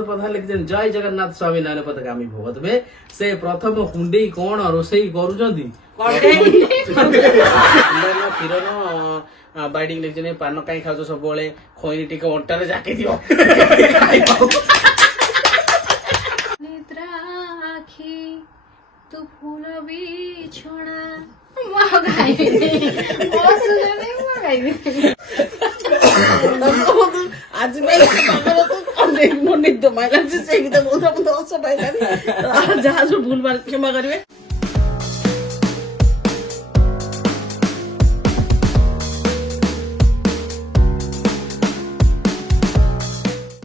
प्रधान लिखिछन जय जगन्नाथ स्वामी नयन पथगामी भवतबे से प्रथम हुंडी कोन रोसई करूछंती किरण बाइडिंग लिखिछन पान काई खाउछ सब बेले खैनी टिके अंटारे जाके दियो निद्रा आखी तू फूल बिछोना आज मैं निद माइला से गीत बहुत हस पाइला जहाँ जो भूल बार क्षमा करेंगे।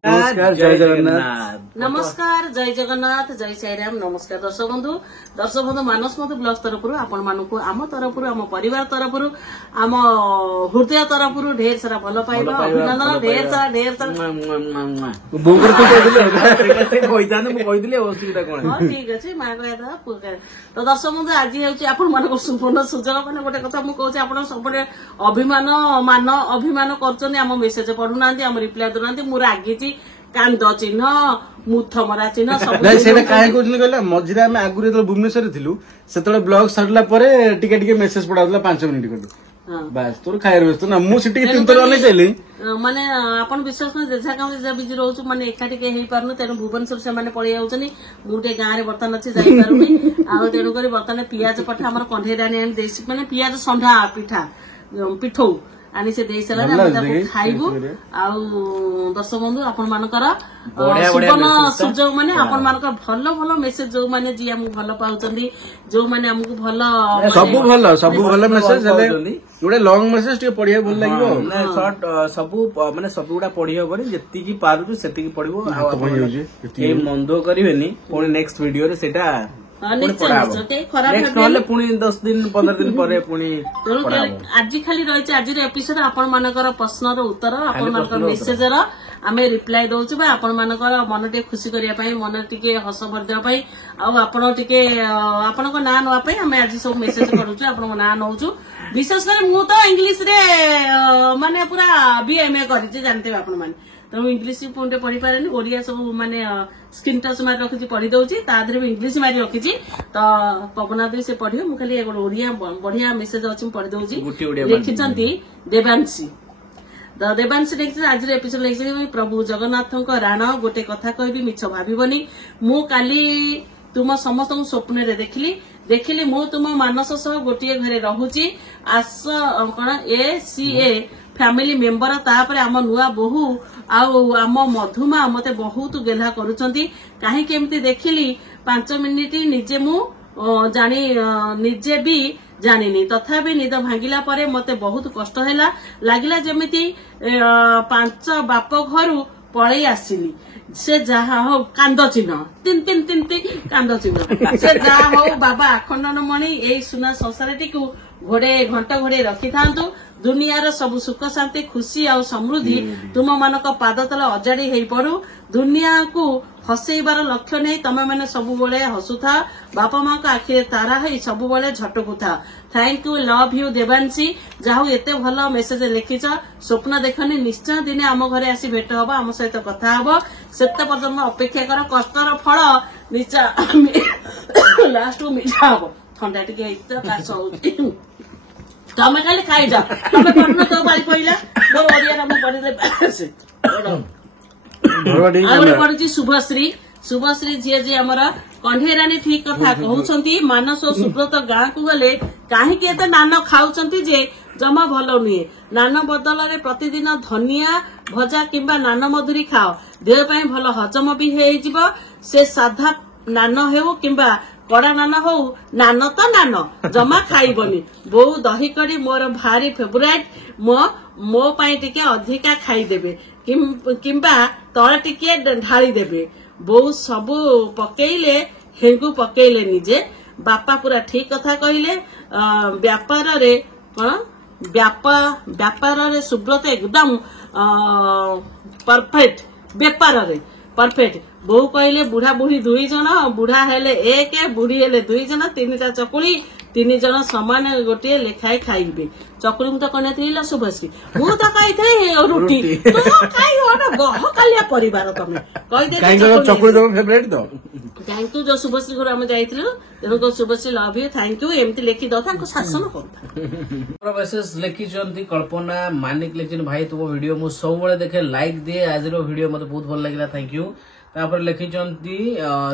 नमस्कार जय जगन्नाथ नमस्कार जय जगन्नाथ जय साईराम नमस्कार दर्शक बंधु मानस मधु ब्लॉग तरफ आपण मानक आम तरफ आम परिवार तरफ आम हृदय तरफ ढेर सारा भल पाइबा अभिनंदन ढेर सारा ठीक अच्छे माँ कहता तो दर्शक बंधु आज हूँ सुवर्ण सुजोग मैंने गोटे कथा मुझे आप सब अभिमान मान अभिमान कर मेसेज पढ़ुना आम रिप्लाई दूना मुझे रागी कांद चिन्ह मुथ मरा चिन्ह सब कहला मझे आम आगुरी जो भुवनेश्वर थिलु से ब्लॉग सरला टिके मेसेज पढ़ाउला 5 मिनिट खंडे बस तोर खायर व्यस्त ना मु सिटी 3 थर अनै चाइली माने आपण विश्वास कर जेझा काम जेझा बिजी रहउछु माने एकाठी के हेई पारनु तेनु भुवनेश्वर से माने पळि आउछनी मुटे गां रे बर्तन अछि जाई पारुनी आ तेनु करी बर्तन पियाज पठा हमर कंढेरानी आनी देसी माने पियाज संढा पिठा पिठौ आनी से देई सला हम खाइबु आ दर्शक बंधु आपण मानकर सुवर्ण सुजोग माने आपण मानकर भलो भलो मेसेज जो माने जी हम भलो पाउचंदी जो माने हमकु भलो सब भलो मेसेज हेले गोटे लॉन्ग मेसेज टिके पढिया भल लागिवो ना शॉर्ट सब माने सब गुडा पढि होबनी जति की पारुछु सेति की पढिबो ए मंदो करिवेनी पुनी नेक्स्ट वीडियो रे सेटा पुणी 10 दिन 15 दिन पर आज खाली रही आज एपिसोड आपण मानकर प्रश्न उत्तर आपण मानकर मेसेज आमे रिप्लाई दउछु बा आपण मानकर मन टे खुशी करिया पई मन टिके हस भर देबा पई आ आपण टिके आपण को ना नवा पई आमे आज सब मेसेज करूछु आपण ना नउछु विशेष कर मु तो इंग्लिश रे माने पूरा बीएमए करिछि जानते आपण माने तो इंग्लिश पुंटे पढ़ी पारे ओडिया सब माने स्क्रीन टच मारी रखी पढ़ी दउछि तादरे इंग्लिश मारी रखी तो पवनाद्री से पढ़ियो मु खाली एगो ओडिया बढ़िया मेसेज अछि पढ़ी दउछि लिखिचंती देवांशी द देवांशी लिखि आज एपिसोड लिखि प्रभु जगन्नाथଙ୍କ राण गोटे कथा कहबी मिछ भाबिबनी मु काली तुम समस्त स्वप्न रे देखिली मु तुम मानस सह गोटे घरे रहुची आस कोन ए फैमिली मेंबर तापर आम नुआ बहु आम मधुमा मते बहुत गेला करूछंती काहे केमती देखिली 5 मिनिट निजे मु जानी निजे भी जानिनी तथापि निद भांगिला परे मते बहुत कष्ट हैला लागिला जेमिति 5 बाप घरु पळै आसिली से जहा हो कांद चिन्ह तीन तीन तीन तीन कांद चिन्ह से जहा हो बाबा आखंडन मणि ए सुना संसार टिकु घोड़े घंट घोड़े रखी थांतु दुनियार सब सुख शांति खुशी और समृद्धि तुम मानक पाद तले अजाड़ी हेई पड़ू दुनिया को हसैबार लक्ष्य नहीं तमे मैंने सब बेले हसुथा बापा माँ का आखिरे तारा है सब बेले झटकू था thank you love you Devanshi जाहु एते भल मेसेज लिखिच स्वप्न देखनी निश्चय दिने आम घरे आसी भेट हबो आम सहित कथा हबो सेते पर्यंत अपेक्षा कर कष्टर फल निश्चय लास्ट को मिठा हबो ठंडा टिके काश होउची तमे खाली खाई जा तमे पढ़नो तो बाई पहिला मोर ओडिया रा म पढ़िले से आउरे पढ़ुची शुभश्री जे जे हमर कंढेरानी ठीक कथा कहउछंती मानस और सुब्रत गां को गले काहे के त नान खाउछंती जे जमा भलो नुए नान बदल रे प्रतिदिन धनिया भजा किंबा नान मधुरी खाओ देह पई भलो हजम भी हेई जिवो से साधा नान हेउ किंबा कड़ा नान हो नान तो नान जमा खाइबनी बो दही करी मोर भारी फेवरेट मो पाई टिके अधिका खाई देबे किंबा तळ टिके ढाली देबे बो सब पकेइले हेंगु पकेइले निजे बापा पूरा ठीक कथा कहिले व्यापार रे व्यापार रे सुब्रत एकदम परफेक्ट व्यापार रे परफेक्ट बहु कहले बुढ़ा बुढ़ी 2 जन बुढ़ा हेले 1 बुढ़ी हेले 2 जन 3टा चकुली ତିନି ଜଣ ସମାନ ଗୋଟିଏ ଲେଖାଏ ଖାଇବେ। ଚକୁଳି ମୁଁ ତ କହିନଥିଲି ଶୁଭଶ୍ରୀ, ମୁଁ ତ ଖାଇଥାଏ ରୁଟି, ଗହକାଲିଆ ପରିବାର ତମେ କହିଦେଇ ଚକୁଳି ତମ ଫେଭରାଇଟ ତ। Thank you. ଯୋଉ ଶୁଭଶ୍ରୀ ଘରୁ ଆମେ ଯାଇଥିଲୁ, ତେଣୁ Subhashree love you, thank you ଏମିତି ଲେଖିଦଉ, ତାଙ୍କୁ ଶାସନ କରୁଥା। ମେସେଜ ଲେଖିଛନ୍ତି କଳ୍ପନା ମାନିକ ଲେଖିଛନ୍ତି, ଭାଇ ତୁମ ଭିଡିଓ ମୁଁ ସବୁବେଳେ ଦେଖେ, ଲାଇକ୍ ଦିଏ, ଆଜିର ଭିଡିଓ ମତେ ବହୁତ ଭଲ ଲାଗିଲା, ଥ୍ୟାଙ୍କ ୟୁ। ତାପରେ ଲେଖିଛନ୍ତି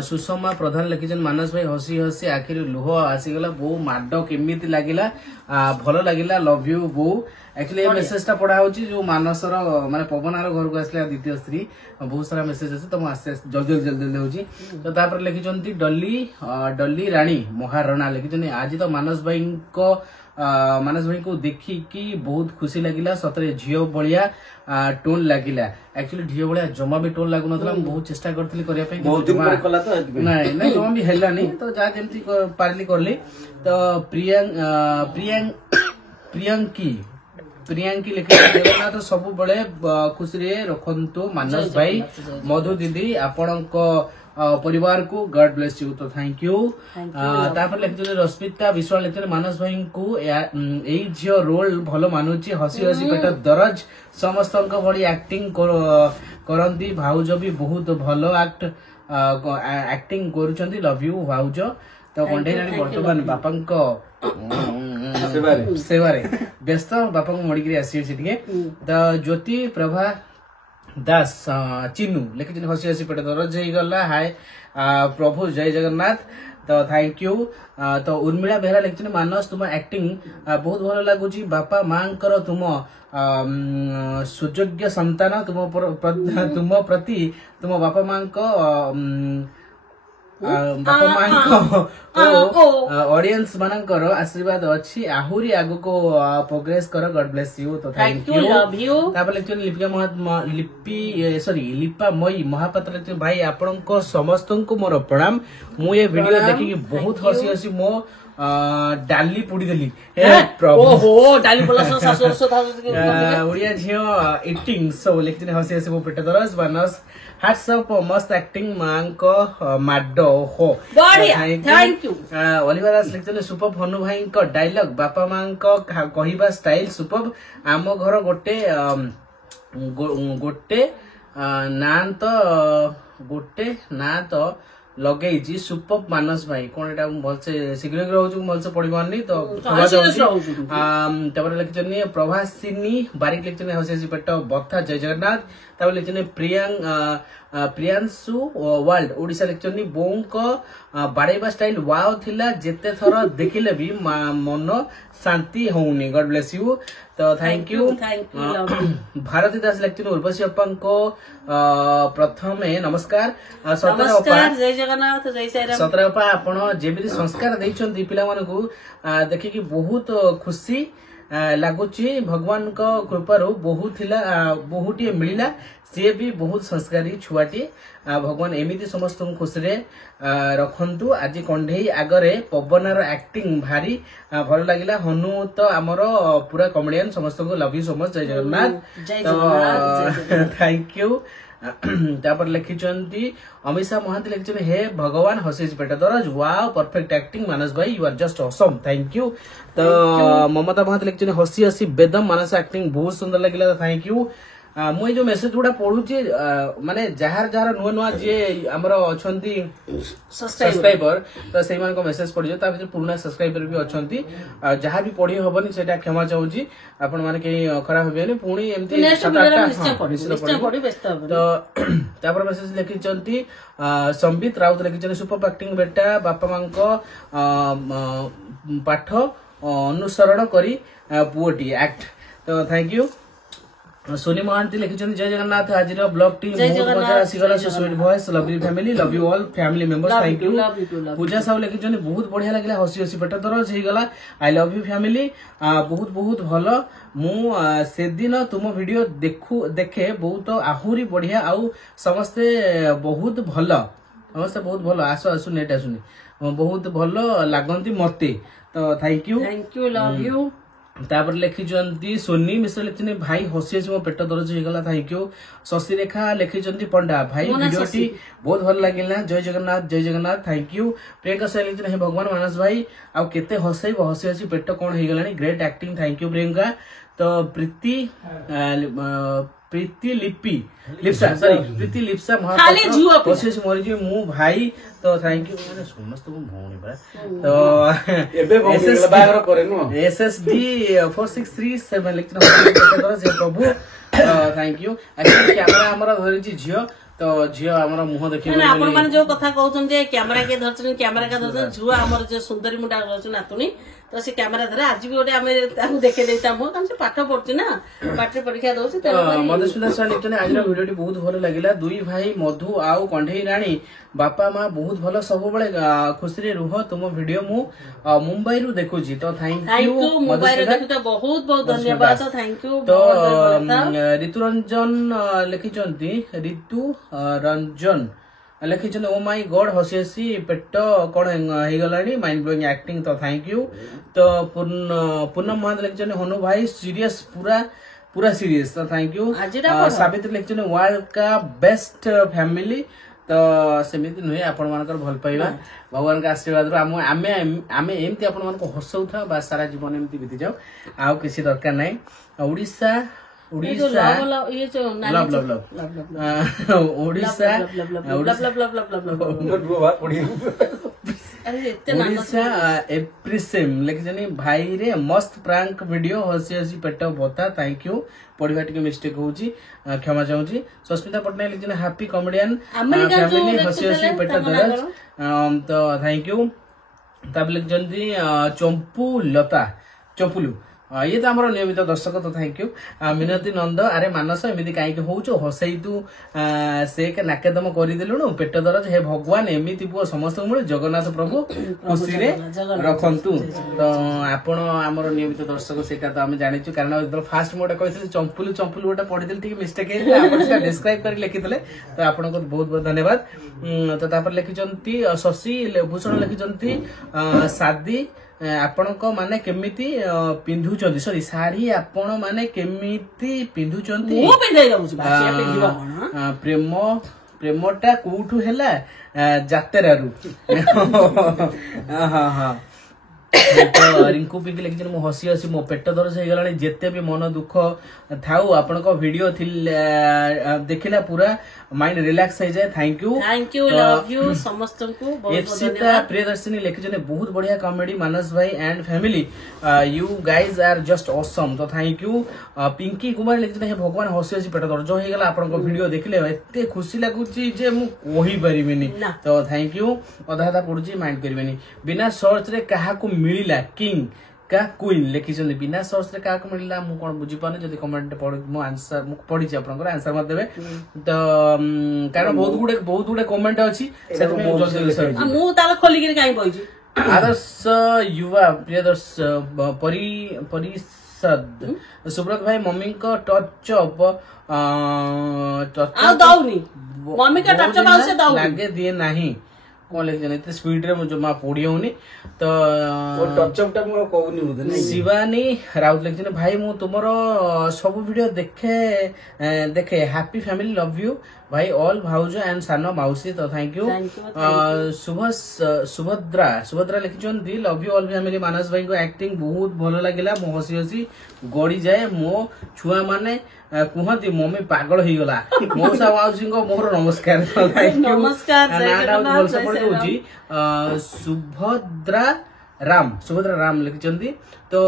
ସୁଷମା ପ୍ରଧାନ ଲେଖିଛନ୍ତି, ମାନସ ଭାଇ ହସି ହସି ଆଖିରୁ ଲୁହ ଆସିଗଲା, ବୋଉ ମାଡ କେମିତି ଲାଗିଲା, ଭଲ ଲାଗିଲା, ଲଭ୍ ୟୁ ବୋଉ। ଆକ୍ଚୁଆଲି ଏ ମେସେଜ ଟା ପଢା ହଉଛି ଯୋଉ ମାନସର ମାନେ ପବନାର ଘରକୁ ଆସିଲା ଦ୍ୱିତୀୟ ସ୍ତ୍ରୀ, ବହୁତ ସାରା ମେସେଜ ଅଛି ତ ମୁଁ ଆସ୍ତେ ଆସ୍ତେ ଜଲ୍ଦି ଜଲ୍ଦି ହଉଛି। ତ ତାପରେ ଲେଖିଛନ୍ତି ଡଲି ରାଣୀ ମହାରଣା ଲେଖିଛନ୍ତି, ଆଜି ତ ମାନସ ଭାଇଙ୍କୁ ଦେଖିକି ବହୁତ ଖୁସି ଲାଗିଲା, ସତରେ ଝିଅ ଭଳିଆ ଟୋନ ଲାଗିଲା। ଆକ୍ଚୁଆଲି ଝିଅ ଭଳିଆ ଜମା ବି ଟୋନ ଲାଗୁନଥିଲା, ମୁଁ ବହୁତ ଚେଷ୍ଟା କରିଥିଲି କରିବା ପାଇଁ, ନାଇଁ ଜମା ବି ହେଲାନି, ତ ଯାହା ଯେମିତି ପାରିଲି କରଲି। ତ ପ୍ରିୟାଙ୍କି ଲେଖିଛନ୍ତି, ଜଗନ୍ନାଥ ସବୁବେଳେ ଖୁସିରେ ରଖନ୍ତୁ ମାନସ ଭାଇ, ମଧୁ ଦିଦି ଆପଣଙ୍କ ପରିବାରକୁ, ଗଡ ବ୍ଲେସ ୟୁ। ତ ଥ୍ୟାଙ୍କ ୟୁ। ତାପରେ ଲେଖିଥିଲେ ରଶ୍ମିତା ବିଶ୍ୱାଳ ଲେଖିଥିଲେ, ମାନସ ଭାଇଙ୍କୁ ଏଇ ଝିଅ ରୋଲ ଭଲ ମାନୁଛି, ହସି ହସି ପେଟ ଦରଜ, ସମସ୍ତଙ୍କ ଭଳି ଆକ୍ଟିଂ କରନ୍ତି, ଭାଉଜ ବି ବହୁତ ଭଲ ଆକ୍ଟିଂ କରୁଛନ୍ତି, ଲଭ୍ ୟୁ ଭାଉଜ। ତ କଣ୍ଢେଇ ରାଣୀ ବର୍ତ୍ତମାନ ବାପାଙ୍କ ସେବାରେ ବ୍ୟସ୍ତ, ବାପାଙ୍କୁ ମଡିକିରି ଆସିବେ ସେ ଟିକେ। ତ ଜ୍ୟୋତି ପ୍ରଭା ଦାସ ଚିନୁ ଲେଖିଛନ୍ତି, ହସି ହସି ପେଟ ଦରଜ ହେଇଗଲା, ହାय ପ୍ରଭୁ ଜୟ ଜଗନ୍ନାଥ। ତ ଥ୍ୟାଙ୍କ ୟୁ। ତ ଉର୍ମିଳା ବେହେରା ଲେଖିଛନ୍ତି, ମାନସ ତୁମ ଆକ୍ଟିଂ ବହୁତ ଭଲ ଲାଗୁଛି, ବାପା ମାଙ୍କର ତୁମ ସୁଯୋଗ୍ୟ ସନ୍ତାନ, ତୁମ ପ୍ରତି ତୁମ ବାପା ମାଙ୍କ ଅଡିଏନ୍ସ ମାନଙ୍କର ଆଶୀର୍ବାଦ ଅଛି, ଆହୁରି ଆଗକୁ ପ୍ରୋଗ୍ରେସ କର, ଗଡ ବ୍ଲେସ ୟୁ। ତ ଥ୍ୟାଙ୍କ ୟୁ। ତାପରେ ଲିପା ମୟୀ ମହାପାତ୍ର ଲେଖିଛନ୍ତି, ଭାଇ ଆପଣଙ୍କ ସମସ୍ତଙ୍କୁ ମୋର ପ୍ରଣାମ, ମୁଁ ଏ ଭିଡିଓ ଦେଖିକି ବହୁତ ହସି ହସି ମୋ ଡାଲି ପୋଡିଦେଲି, ଓଡିଆ ଝିଅ ଇଟିଂ ସବୁ ଲେଖିଛନ୍ତି, ହସି ହସି ମୋ ପେଟ ଦରଜ, ମାନସ ହାର୍ଟସ ଅପ୍, ମସ୍ତ ଆକ୍ଟିଂ, ମାଙ୍କ ମାଡ ହୋ। ଅଲିଭା ଦାସ ଲେଖିଛନ୍ତି, ସୁପର ହନୁ ଭାଇଙ୍କ ଡାଇଲଗ, ବାପା ମାଙ୍କ କହିବା ଷ୍ଟାଇଲ ସୁପର, ଆମ ଘର ଗୋଟେ ନାଁ ତ ଲଗେଇଛି, ସୁପର ମାନସ ଭାଇ। କଣ ଏଟା ଭଲସେ ଶୀଘ୍ର ରହୁଛୁ, ଭଲସେ ପଢି ପାରୁନି ତ। ତାପରେ ଲେଖିଛନ୍ତି ପ୍ରଭାସିନୀ ବାରିକ ଲେଖିଛନ୍ତି, ହସି ହସି ପେଟ ବଥା, ଜୟ ଜଗନ୍ନାଥ। ତାପରେ ଲେଖିଛନ୍ତି ପ୍ରିୟାଂଶୁ ୱାର୍ଲଡ ଓଡିଶା ଲେଖିଛନ୍ତି, ବୋଉଙ୍କ ବାଡେଇବା ଷ୍ଟାଇଲ ୱାଓ ଥିଲା, ଯେତେ ଥର ଦେଖିଲେ ବି ମନ ଶାନ୍ତି ହଉନି, ଗଡ ବ୍ଲେସ ୟୁ। ତ ଥ୍ୟାଙ୍କ ୟୁ। ଭାରତୀ ଦାସ ଲେଖିଛନ୍ତି, ଉର୍ବଶୀ ଅପାଙ୍କ ପ୍ରଥମେ ନମସ୍କାର, ସତରେ ଅପା ଆପଣ ଯେମିତି ସଂସ୍କାର ଦେଇଛନ୍ତି ପିଲାମାନଙ୍କୁ ଦେଖିକି ବହୁତ ଖୁସି ଲାଗୁଛି, ଭଗବାନଙ୍କ କୃପାରୁ ବୋହୂଟିଏ ମିଳିଲା, ସିଏ ବି ବହୁତ ସଂସ୍କାରୀ ଛୁଆଟିଏ, ଭଗବାନ ଏମିତି ସମସ୍ତଙ୍କୁ ଖୁସିରେ ରଖନ୍ତୁ। ଆଜି କଣ୍ଢେଇ ଆଗରେ ପବନାର ଆକ୍ଟିଂ ଭାରି ଭଲ ଲାଗିଲା, ହନୁ ତ ଆମର ପୁରା କମେଡିଆନ, ସମସ୍ତଙ୍କୁ ଲଭ୍ ୟୁ ସୋ ମଚ୍, ଜୟ ଜଗନ୍ନାଥ। Thank you. ତାପରେ ଲେଖିଛନ୍ତି ଅମିଷା ମହାନ୍ତି ଲେଖିଛନ୍ତି, ହେ ଭଗବାନ ହସି ହସି ପେଟ ଦରଜ, ୱାଓ ପରଫେକ୍ଟ ଆକ୍ଟିଂ ମାନସ ଭାଇ, you are just awesome, thank you. ତ ମମତା ମହାନ୍ତି ଲେଖିଛନ୍ତି, ହସି ହସି ବେଦମ, ମାନସ ଆକ୍ଟିଂ ବହୁତ ସୁନ୍ଦର ଲାଗିଲା, ଥ୍ୟାଙ୍କ ୟୁ। ମୁଁ ଏଇ ଯୋଉ ମେସେଜ ଗୁଡା ପଢୁଛି, ମାନେ ଯାହାର ନୂଆ ନୂଆ ଯିଏ ଆମର ଅଛନ୍ତି ସବସ୍କ୍ରାଇବର, ତ ସେଇମାନଙ୍କ ମେସେଜ ପଢିଯିବ, ତା ଭିତରେ ପୁରୁଣା ସବସ୍କ୍ରାଇବର ବି ଅଛନ୍ତି, ଯାହା ବି ପଢି ହବନି ସେଇଟା କ୍ଷମା ଚାହୁଁଛି, ଆପଣ ମାନେ କେହି ଖରାପ ହେବେନି, ପୁଣି ଏମିତି। ତ ତାପରେ ମେସେଜ ଲେଖିଛନ୍ତି ସମ୍ବିତ ରାଉତ ଲେଖିଛନ୍ତି, ସୁପର ଆକ୍ଟିଂ ବେଟା, ବାପା ମାଙ୍କ ପାଠ ଅନୁସରଣ କରି ପୁଅଟି ଆକ୍ଟ। ତ ଥ୍ୟାଙ୍କ ୟୁ। सोनी महांती लिखिछन जय जगन्नाथ आज ब्लॉग टी बहुत मजा आसीगला so sweet voice lovely family love you all family members thank you Puja Sahu लिखिछन बहुत बढ़िया लागला हसी हसी पेट दरज हे गला आई लव यू फैमिली बहुत बहुत भलो मु से दिन तुम वीडियो देखे बहुत आहुरी बढ़िया आउ समस्ते बहुत भलो आसु नेट आसुनी बहुत भलो लागंती मते तो थैंक यू लव यू तापर लिखिं सोनी मिश्र लिखिं भाई हसी हसी मो पेट दरज होगला थैंक यू। शशि रेखा लिखिं पंडा भाई वीडियोटी बहुत भल लगिला जय जगन्नाथ थैंक यू। प्रियंका साई लिखिं हे भगवान मानस भाई आउ केते हसैब हसी हसी पेट कौन हो गलानी great acting thank you Priyanka. तो प्रीति लिप्सा हसी हसी मरी मु भाई तो थैंक यू मैंने समस्त भौणी तो SSD 4637 लिखिं प्रभु थैंक यू। कैमरा हमारा धरी झील तो झील आम मुह देखिए आपण माने जो कथा कहउछन कैमरा के धरछन कैमरा का धरछन झुआ हमर जो सुंदरी मुंडा रहछ नातुनी तो से कैमरा धरे आज भी गोटे आमे ताकू देखे देता मो कारण से पाठ पढछि ना पाठ परीक्षा दोछि त मधुसूदन सर लिखने आज वीडियो बहुत भल लगिला दुई भाई मधु आउ कंढई राणी बापा माँ बहुत भल सब बळे खुशी रे रुह तुम वीडियो मु मुंबई रु देखुची तो थैंक यू मोबाइल रे देखु तो बहुत बहुत धन्यवाद थैंक यू। तो ऋतु रंजन लिखिचंती ऋतु रंजन लिखिं ओ माय गॉड हसी हसी पेट कौन हो गलानी माइंड ब्लोइंग एक्टिंग तो थैंक यू। तो पूनम महांत लिखिं हनु भाई सीरियस पूरा सीरियस तो थैंक यू। सावित्री लिखिं वर्ल्ड का बेस्ट फैमिली तो सेमिति नुहे आपण मानकर भल पाइबा भगवान का आशीर्वाद रो आमे एमती आपण मानको हसौथा बा सारा जीवन एमती बीती जाओ आउ किसी दरकार नाही। ओडिशा एप्रिसेम लिखिं भाई रे मस्त प्रांक वीडियो हसी हसी पेट बता थैंक यू। पढ़ा टे मिस्टेक होची क्षमा चाहूँगी। सस्मिता पटनायक लिखिं हैप्पी कॉमेडियन फैमिली हसी हसी पेट दरज तो थैंक यू। तब लिखिं चंपू लता चंपुलू ये तो आमर नियमित दर्शक तो थैंक यू। मिनती नंद अरे मानस एमती कहीं हो हसई तू से नाकेदम करदेलु पेट दरज हे भगवान एमती पुओ समस्त मिले जगन्नाथ प्रभु खुशी रे रखंतु। तो आपण आमर नियमित दर्शक सेटा तो आम जानिचु कारण फास्ट मोटे कही चंपुलू गोटे पढ़ी टी मिस्टेक है डिस्क्राइब कर लिखिते तो आपन को बहुत बहुत धन्यवाद। तो तापर लिखिचंती शशि भूषण लिखिचंती शादी आपण माने केमिति पिंधुचंती सॉरी साड़ी आपण माने केमिति पिंधुचंती प्रेमटा कोठू हैला जातेरारू हां हां तो रिंकू पिंकी लिखिं मो हसी हसी मो पेट दरज हो गला जिते भी मन दुख थाऊ आपण वीडियो देखिला पूरा माइंड रिलैक्स हो जाए थैंक यू लव यू समस्त को एफसीता प्रियदर्शिनी लिखिं बहुत बढ़िया कॉमेडी मानस भाई and family you guys are just awesome तो थैंक यू। पिंकी कुमार लिखिं भगवान हसी हसी पेट दरज हो गला आपण वीडियो देखिले एते खुशी लगुची जे मु कहि परिबिनी तो थैंक यू। अधा अधा पड़ुची माइंड करबेनी बिना सर्च रे काहा को मिलिला किंग का क्वीन लिखिं बिना सर्च रे क्या मिलला मु कोन बुझी पाने जदी कमेंट पढ मु आंसर मु पढी आपनकर आंसर मत देबे तो कारण बहुत गुडे कमेंट अछि से मु जल्दी सर्च मु ताला खोली के काई बइजी आदर्श युवा प्रियदर्श परिषद सुब्रत भाई मम्मी को टच अप आ दउनी मम्मी का टच अप से दउ लागे दिए नाही कौन लिखे स्पीड रे जमा पढ़ी होनी तो शिवानी राउत लिखिं भाई मु तुमर सब वीडियो देखे हैप्पी फैमिली लव यू भाई ऑल भाउज एंड सान माउसी तो थैंक यू। सुभद्रा लिखिं love you all family Manas भाई को एक्टिंग बहुत भल लगिला मो हसी हसी गड़ी जाए मो छुआ माने कहती मम्मी पागल हो गला मौसा माउसी को मोर नमस्कार सुभद्रा राम लिखिं तो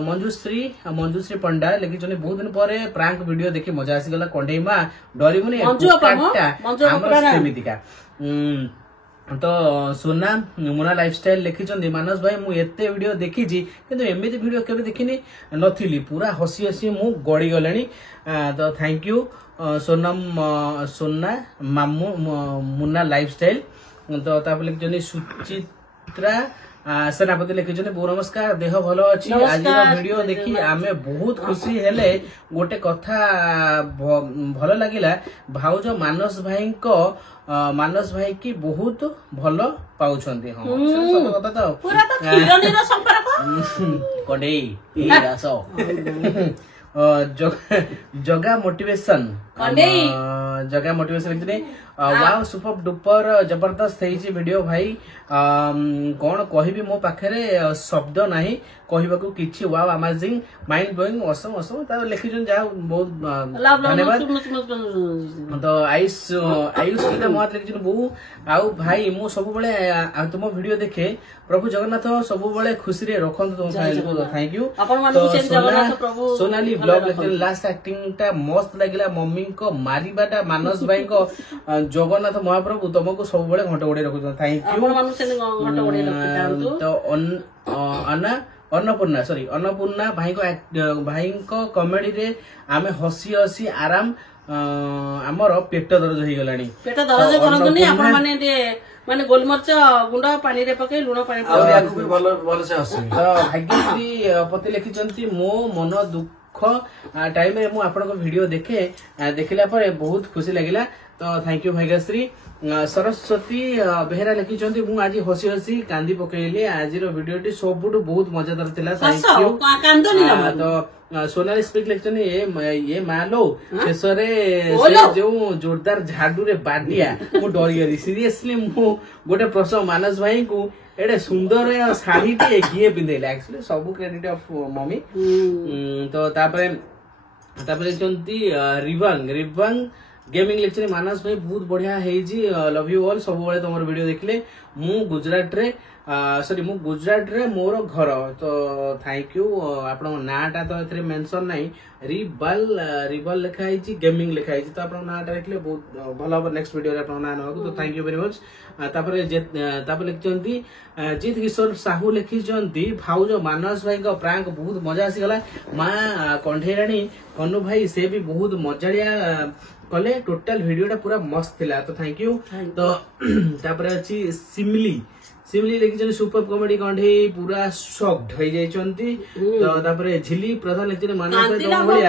मंजुश्री पंडा लिखिं बहुत दिन पर प्रांक वीडियो देखी मजा आसीगला कंढई माँ डरबुनि सेमितिका तो सोना मुना लाइफस्टाइल लिखिं मानस भाई मु एते वीडियो देखी किंतु एमती वीडियो केबे देखिनी नथिली पूरा हसी हसी मु गड़ी गलेनी तो थैंक यू सोना मामू मुना लाइफस्टाइल तो लिखिं सुचित्रा सेनापति लिखिछन बो नमस्कार देह भलो अछि आज वीडियो देखि आमे बहुत खुशी हेले गोटे कथा भलो लागिला भाउज मानस भाई की बहुत भलो पाउछन्ती सब कथा तो पूरा तो खिलनीर संपर्क कडेई ए आसो जगा मोटिवेशन लिखते वाओ सुपर डुपर जबरदस्त है वीडियो भाई कौन कहबी मो पाखरे शब्द नहीं कहबाकू किछि wow amazing mind blowing Assam Assam ता लिखिजन जा बहुत धन्यवाद तो आयुष पिता मत लिखिजन बहु आउ भाई मु सब बळे तुम वीडियो देखे प्रभु जगन्नाथ सब बळे खुशी रे रखन तुम थैंक यू अपन मानु से जगन्नाथ प्रभु सोनाली ब्लॉग लिखिजन लास्ट एक्टिंग टा मस्त लागिला मम्मी को मारिबाटा मानस भाई को जगन्नाथ महाप्रभु तुमको सब बळे घंटा गोडे रखु थैंक यू अपन मानु से घंटा गोडे रखु तो अन्नपूर्णा भाई को कॉमेडी रे आमे हसी हसी आराम हमर पेट दर्द हो गलानी पेट दर्द करंतुनी आपण माने गोलमरच गुंड पानी रे पके लुण पानी आ याकू भी भलो से हसी तो भाग्यश्री पति लिखिचंती मो मन दुख टाइम रे मु आपन को वीडियो देखिला पर बहुत खुशी लागिला तो थैंक यू भाग्यश्री सरस्वती बेहरा लिखिचंती मु आज हसी हसी कांदी पकेइले आज रो वीडियोटी सबुट बहुत मजेदार थिला थैंक यू कांदनी तो सोनाली स्पीक लेक्चर ये मालो शेषरे से जो जोरदार झाड़ू रे बाडिया मु डरी गली सीरियसली मु गोटे प्रश्न मानस भाई को एडे सुंदर शाढ़ी टे किए पिंधेले एक्चुअली सब क्रेडिट ऑफ मम्मी तो तापरे रिवांग गेमिंग लेक्चर मानस भाई बहुत बढ़िया हेजी लव यू ऑल सब बळे तमर वीडियो देखले मु गुजरात रे मोर घर तो थैंक यू आपण नाटा तो एथरे मेंशन नाही रिबल लिखा है गेमिंग लिखा है तो आप नाटा देखले बहुत भल हम नेक्स्ट वीडियो आपण ना नहको तो थैंक यू वेरी मच तापर लिखिचंती जीत किशोर साहू लिखिचंती भाउज मानस भाई को प्रांक बहुत मजा आसी गला मां कंठेराणी कन्नू भाई से भी बहुत मजालिया कले टोटल वीडियो पूरा मस्त थिला तो थैंक यू तो तापर अछि सिमली लिखिछन सुपर कॉमेडी कंढे पूरा शॉक्ड हो जाइछंती तो तापर झिली प्रधान लिखिछन मानस भाई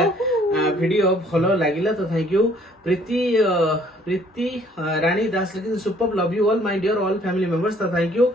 वीडियो भलो लागिला तो थैंक यू प्रीति रानी दास लिखिछन super love you all my dear all family members तो थैंक यू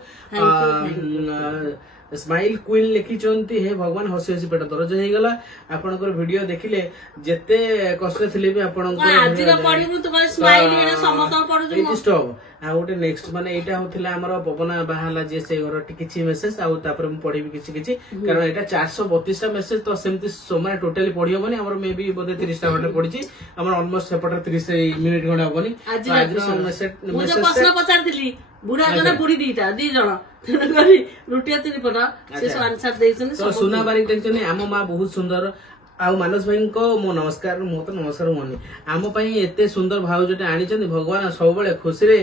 स्माइल क्वीन लिखिचंती हे भगवान हसी हसी पेट दरज हो गला आपनकर वीडियो देखिले जेते कष्ट थिले भी आपनकर आज रा पढिबु तो स्माइल एना समस्त पढु स्टॉप आ गोटे नेक्स्ट माने एटा होथिला हमर पवना बाहाला जे से घर किछि मेसेज आ तापर हम पढिबि किछि कारण एटा 432 टा मेसेज तो सेमति समय टोटली पढि होबनी हमर मे भी बोधे 30 टा घंटे पढिछि हमर ऑलमोस्ट सेपटर 30 मिनिट घंटे होबनी आज मेसेज मुझे प्रश्न पचारथिली बुढ़ा जन बुढ़ी दीटा दी जन तेनकरी रुटिया तिनी पटा से आंसर देछन तो सुना बारिक देखछन आम मां बहुत सुंदर आ मानस भाई को मो नमस्कार मो तो नमस्कार मनी आम पई एते सुंदर भाउजटे आनिचन भगवान सब बळे खुशी रे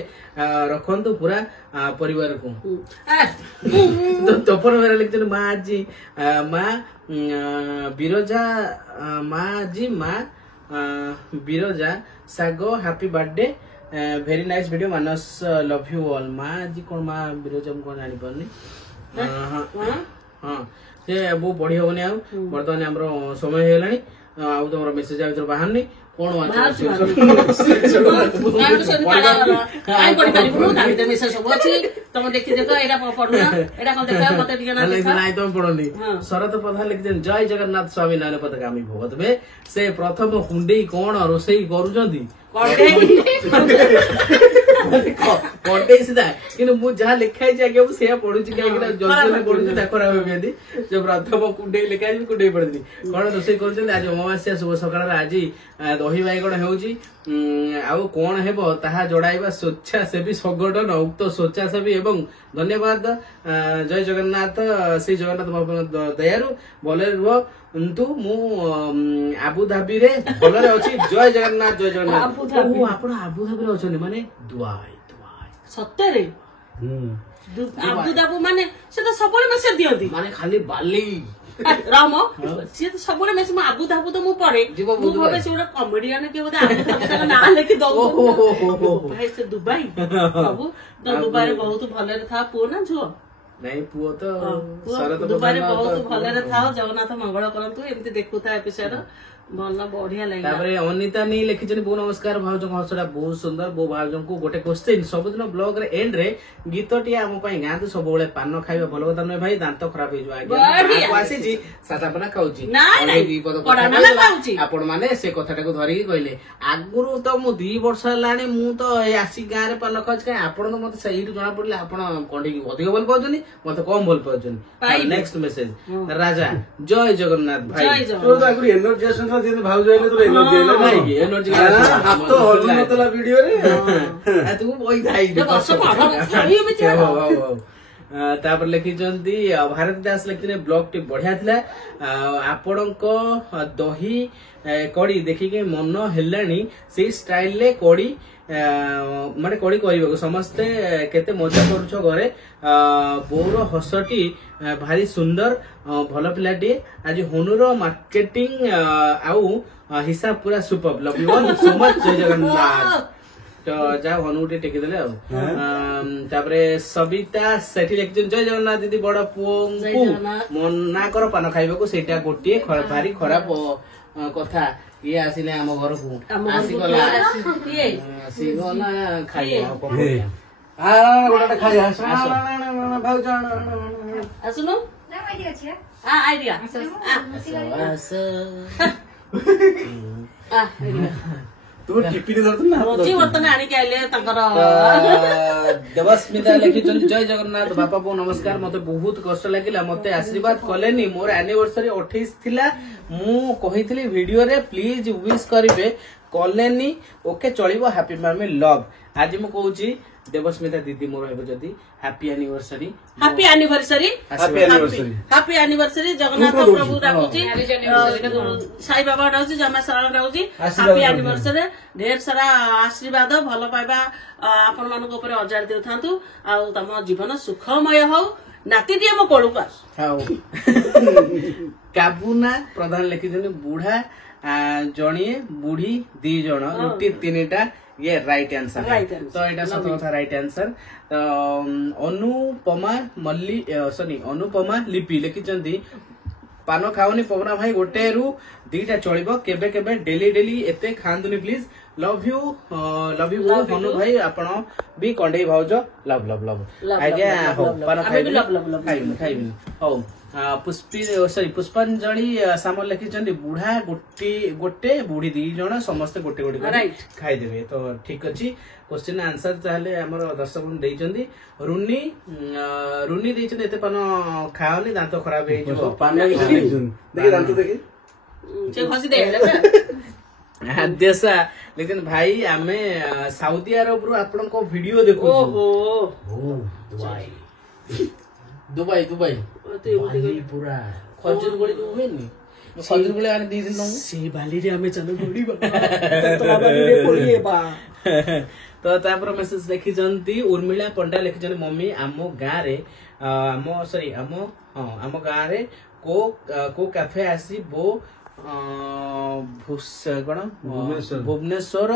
रखंतु पूरा परिवार को तो तपर मेरा लिखछन मां जी मां बिरजा मां जी मां Biraja sago happy birthday very nice video Manas love you all मां जी कोन मां बिरजा को जानि परनी हां से वो बढ़ी होनी आ बर्तमान हमरो समय हेलानी आ तमरो मेसेज आ भीतर बाहर नहीं कोन आई पढि पारिबु ताकि त मेसेज सब अछि तम देखि देखो एडा पढुना एडा कोन देखा मते टिके ना देखा नहीं तुम पढोनी शरद प्रधान लिख देन जय जगन्नाथ स्वामी नारायण पदगामी भगत बे से प्रथम हुंडी कोन रोसई करूजंती कंटे सीधा कि मु जहाँ लिखाई आगे मुझे पढ़ुची कहीं जल्दी पढ़ुची देखी जो प्रथम कुंडे लिखाई कुंडे पढ़ी कौन रोषे कर आज अमावास्या शुभ सकाल आज दही बाइगण हो कौन हेब ताहा जड़ाइबा स्वेच्छासेवी संगठन उक्त स्वेच्छासेवी एवं धन्यवाद जय जगन्नाथ श्री जगन्नाथ दयारु भले रुह किंतु मु आबुधाबी रे भलरे अछि जय जगन्नाथ आपण आबुधाबी रे अछनी माने दुआई सत्य रे आबुधाबी माने से तो सबले मेसेज दियंती माने खाली बाली राम से तो सबले मेसेज आबुधाबी तो मु पढे मु भाबे से ओडा कॉमेडियन के बोले आबुधाबी का नाम लेके दो भाई से दुबई बाबू तो दुबई रे बहुत भलरे था पो ना जो ନାଇଁ ପୁଅ ତ ପୁଅ ଶରତ ଦୁବାରେ ପ୍ରଧାନ ବହୁତ ତ- ଭଲରେ ଥାଅ, ଜଗନ୍ନାଥ ମଙ୍ଗଳ କରନ୍ତୁ। ଏମିତି ଦେଖୁଥା ଏପିସୋଡ, ଭଲ ବଢିଆ ଲାଗିଲା। ତାପରେ ଅନିତା ନେଇ ଲେଖିଛନ୍ତି ବୋଉ ନମସ୍କାର, ଭାଉଜଙ୍କ ହସଟା ବହୁତ ସୁନ୍ଦର। ବୋଉ ଭାଉଜଙ୍କୁ ଗୋଟେ କ୍ୱେଶ୍ଚିନ୍, ସବୁଦିନ ବ୍ଲଗ ରେ ଏଣ୍ଡ ରେ ଗୀତଟିଏ ଆମ ପାଇଁ ଗାଆନ୍ତୁ। ସବୁବେଳେ ପାନ ଖାଇବା ଭଲ କଥା ନୁହେଁ ଭାଇ, ଦାନ୍ତ ଖରାପ ହେଇଯିବ। ଆଜ୍ଞା ବଢିଆ। ଗାଁକୁ ଆସିଛି ସାତାପନା ଖାଉଛି, ନାଇଁ, ଆଉ ନାଇଁ, ଏଇ ଦି ପଦ କଡା କଥା ନାନା କହିଦେଲା। ଖାଉଛି। ଆପଣ ମାନେ ସେ କଥାଟାକୁ ଧରିକି କହିଲେ। ଆଗରୁ ତ ମୁଁ 2 ବର୍ଷ ହେଲାଣି ମୁଁ ତ ଏଇ ଆସି ଗାଁରେ ପାନ ଖାଉଛି, କାଇଁ ଆପଣ ତ ମତେ ସେଇଠୁ ଜଣା ପଡିଲେ ଆପଣ କଣ୍ଢେଇକି ଅଧିକ ଭଲ ପାଉଛନ୍ତି, ମତେ କମ ଭଲ ପାଉଛନ୍ତି। ପାଇବି। ନେକ୍ସଟ ମେସେଜ, ରାଜା ଜୟ ଜଗନ୍ନାଥ ଭାଇ। ଜୟ ତୋର ଜଗନ୍ନାଥ। ତ ଆଗରୁ ଏନର୍ଜି ଆସୁନଥିଲା, ଯେମିତି ଭାଉଜ ହେଲେ ତୋର ଏନର୍ଜି ହେଲା ନାଇଁ ନାଇଁ କି? ଏନର୍ଜି ହାତ ହଲୁନଥିଲା ଭିଡିଓରେ। ତୁ ବଇଥାଇ ବର୍ଷ ପଢ, ଏମିତି ହବ। ତାପରେ ଲେଖିଛନ୍ତି ଭାରତୀ ଦାସ ଲେଖିଥିଲେ ବ୍ଲଗ ଟି ବଢିଆ ଥିଲା। ଆପଣଙ୍କ ଦହି କଡି ଦେଖିକି ମନ ହେଲାଣି ସେଇ ଷ୍ଟାଇଲରେ କଡି ମାନେ କଡି କରିବାକୁ। ସମସ୍ତେ କେତେ ମଜା କରୁଛ ଘରେ। ବୋଉର ହସଟି ଭାରି ସୁନ୍ଦର, ଭଲ ପିଲାଟିଏ। ଆଜି ହନୁର ମାର୍କେଟିଂ ଆଉ ହିସାବ ପୁରା super. Love you all so much, ଜୟ ଜଗନ୍ନାଥ। ତ ଯାହା ହନୁ ଟିକେ ଟେକିଦେଲେ ଆଉ। ତାପରେ ସବିତା ସେଠି ଲେଖିଛନ୍ତି ଜୟ ଜଗନ୍ନାଥ ଦିଦି, ବଡ ପୁଅଙ୍କୁ ମନା କର ପାନ ଖାଇବାକୁ, ସେଇଟା ଗୋଟିଏ ଭାରି ଖରାପ କଥା। ଇଏ ଆସିଲେ ଆମ ଘରକୁ, ଆସିଗଲା ଆସିଗଲା ଖାଇବା ପକୋଡିଆ। ଗୋଟେ ଖାଇବା ଭାଉଜ ଆସୁନୁ ଆଇଡିଆ ତୁ ଟିପିନି ଧରୁଛୁ ନା? ରୋଜି ବର୍ତ୍ତମାନ ଆଣିକି ଆଇଲେ ତାଙ୍କର। ଦେବସ୍ମିତା ଲେଖିଛନ୍ତି ଜୟ ଜଗନ୍ନାଥ ବାପା ବୋଉ ନମସ୍କାର। ମତେ ବହୁତ କଷ୍ଟ ଲାଗିଲା, ମତେ ଆଶୀର୍ବାଦ କଲେନି। ମୋର ଆନିଭର୍ସରୀ 28 ଥିଲା, ମୁଁ କହିଥିଲି ଭିଡିଓରେ ପ୍ଲିଜ ୱିଶ କରିବେ, କଲେନି। ଓକେ ଚଳିବ, ହାପି ମାମି ଲଭ୍। ଆଜି ମୁଁ କହୁଛି ଦେବସ୍ମିତା ଦିଦି ମୋର ହେବ ଯଦି happy anniversary. Happy anniversary, happy anniversary. Happy anniversary. Jagannath ତୁ ପ୍ରଭୁ ଡାକୁଛି, ସାଇ ବାବା ଡାକୁଛି, ଜମା ଶରଣ ଡାକୁଛି। Happy anniversary. ଢେର ସାରା ଆଶୀର୍ବାଦ, ଭଲ ପାଇବା ଆପଣ ମାନଙ୍କ ଉପରେ ଅଜାଡ଼ି ଦେଉଥାନ୍ତୁ। ଆଉ ତମ ଜୀବନ ସୁଖମୟ ହଉ। ନାତିଟିଏ ମୋ କୋଳକୁ ଆସୁ। ହଉ। କାବୁନା ପ୍ରଧାନ ଲେଖିଛନ୍ତି ବୁଢା ଜଣିଏ ବୁଢୀ 2 ଜଣ, ରୁଟି 3ଟା। ଇଏ ରାଇଟ୍ ଆନ୍ସର। ତ ଏଇଟା ସତ କଥା, ରାଇଟ୍ ଆନ୍ସର। ତ ଅନୁପମା ଅନୁପମା ଲିପି ଲେଖିଛନ୍ତି ପାନ ଖାଉନି ପବନା ଭାଇ, 1ରୁ 2ଟା ଚଳିବ, କେବେ କେବେ ଡେଲି ଡେଲି ଏତେ ଖାଆନ୍ତୁନି ପ୍ଲିଜ। ଲଭ୍ ୟୁ ହନୁ ଭାଇ, ଆପଣ ବି କଣ୍ଡେଇ ଭାଉଜ ଲଭ୍ ଲଭ୍ ଲଭ୍। ଆଜ୍ଞା ହଉ, ପାନ ଖାଇବିନି। ହଉ। ପୁଷ୍ପାଞ୍ଜଳି ସାମଲ ଲେଖିଛନ୍ତି ବୁଢା ଗୋଟେ ବୁଢୀ 2 ଜଣ, ସମସ୍ତେ ଗୋଟେ ଗୋଟେ କରି ଖାଇଦେବେ। ତ ଠିକ ଅଛି, କ୍ୱେଶ୍ଚିନ୍ ଆନ୍ସର ତାହେଲେ ଆମର ଦର୍ଶକ ଦେଇଛନ୍ତି। ରୁନି ଦେଇଛନ୍ତି ଏତେ ପାନ ଖାଅନି, ଦାନ୍ତ ଖରାପ ହେଇଯିବ। ଦେଖି ଦାନ୍ତ ଦେଖି ଆଦ୍ୟସା ଲେକିନ ଭାଇ ଆମେ ସାଉଦି ଆରବରୁ ଆପଣଙ୍କ ଭିଡିଓ ଦେଖୁଛୁ। ଦୁବାଇ ପୁରା ଖଜୁର କୋଳି ଯୋଉ ହୁଏନି, ଖଜୁର କୋଳି ଆଣି ଦେଇଥିଲୁ ସେ ବାଲିରେ ଆମେ ଚାଲ ଦୌଡ଼ିବା। ତ ତାପରେ ମେସେଜ ଲେଖିଛନ୍ତି ଉର୍ମିଳା ପଣ୍ଡା ଲେଖିଛନ୍ତି ମମି ଆମ ଗାଁରେ ଆମ ଗାଁରେ କୋ କାଫେ ଆସିବ କଣ ଭୁବନେଶ୍ୱର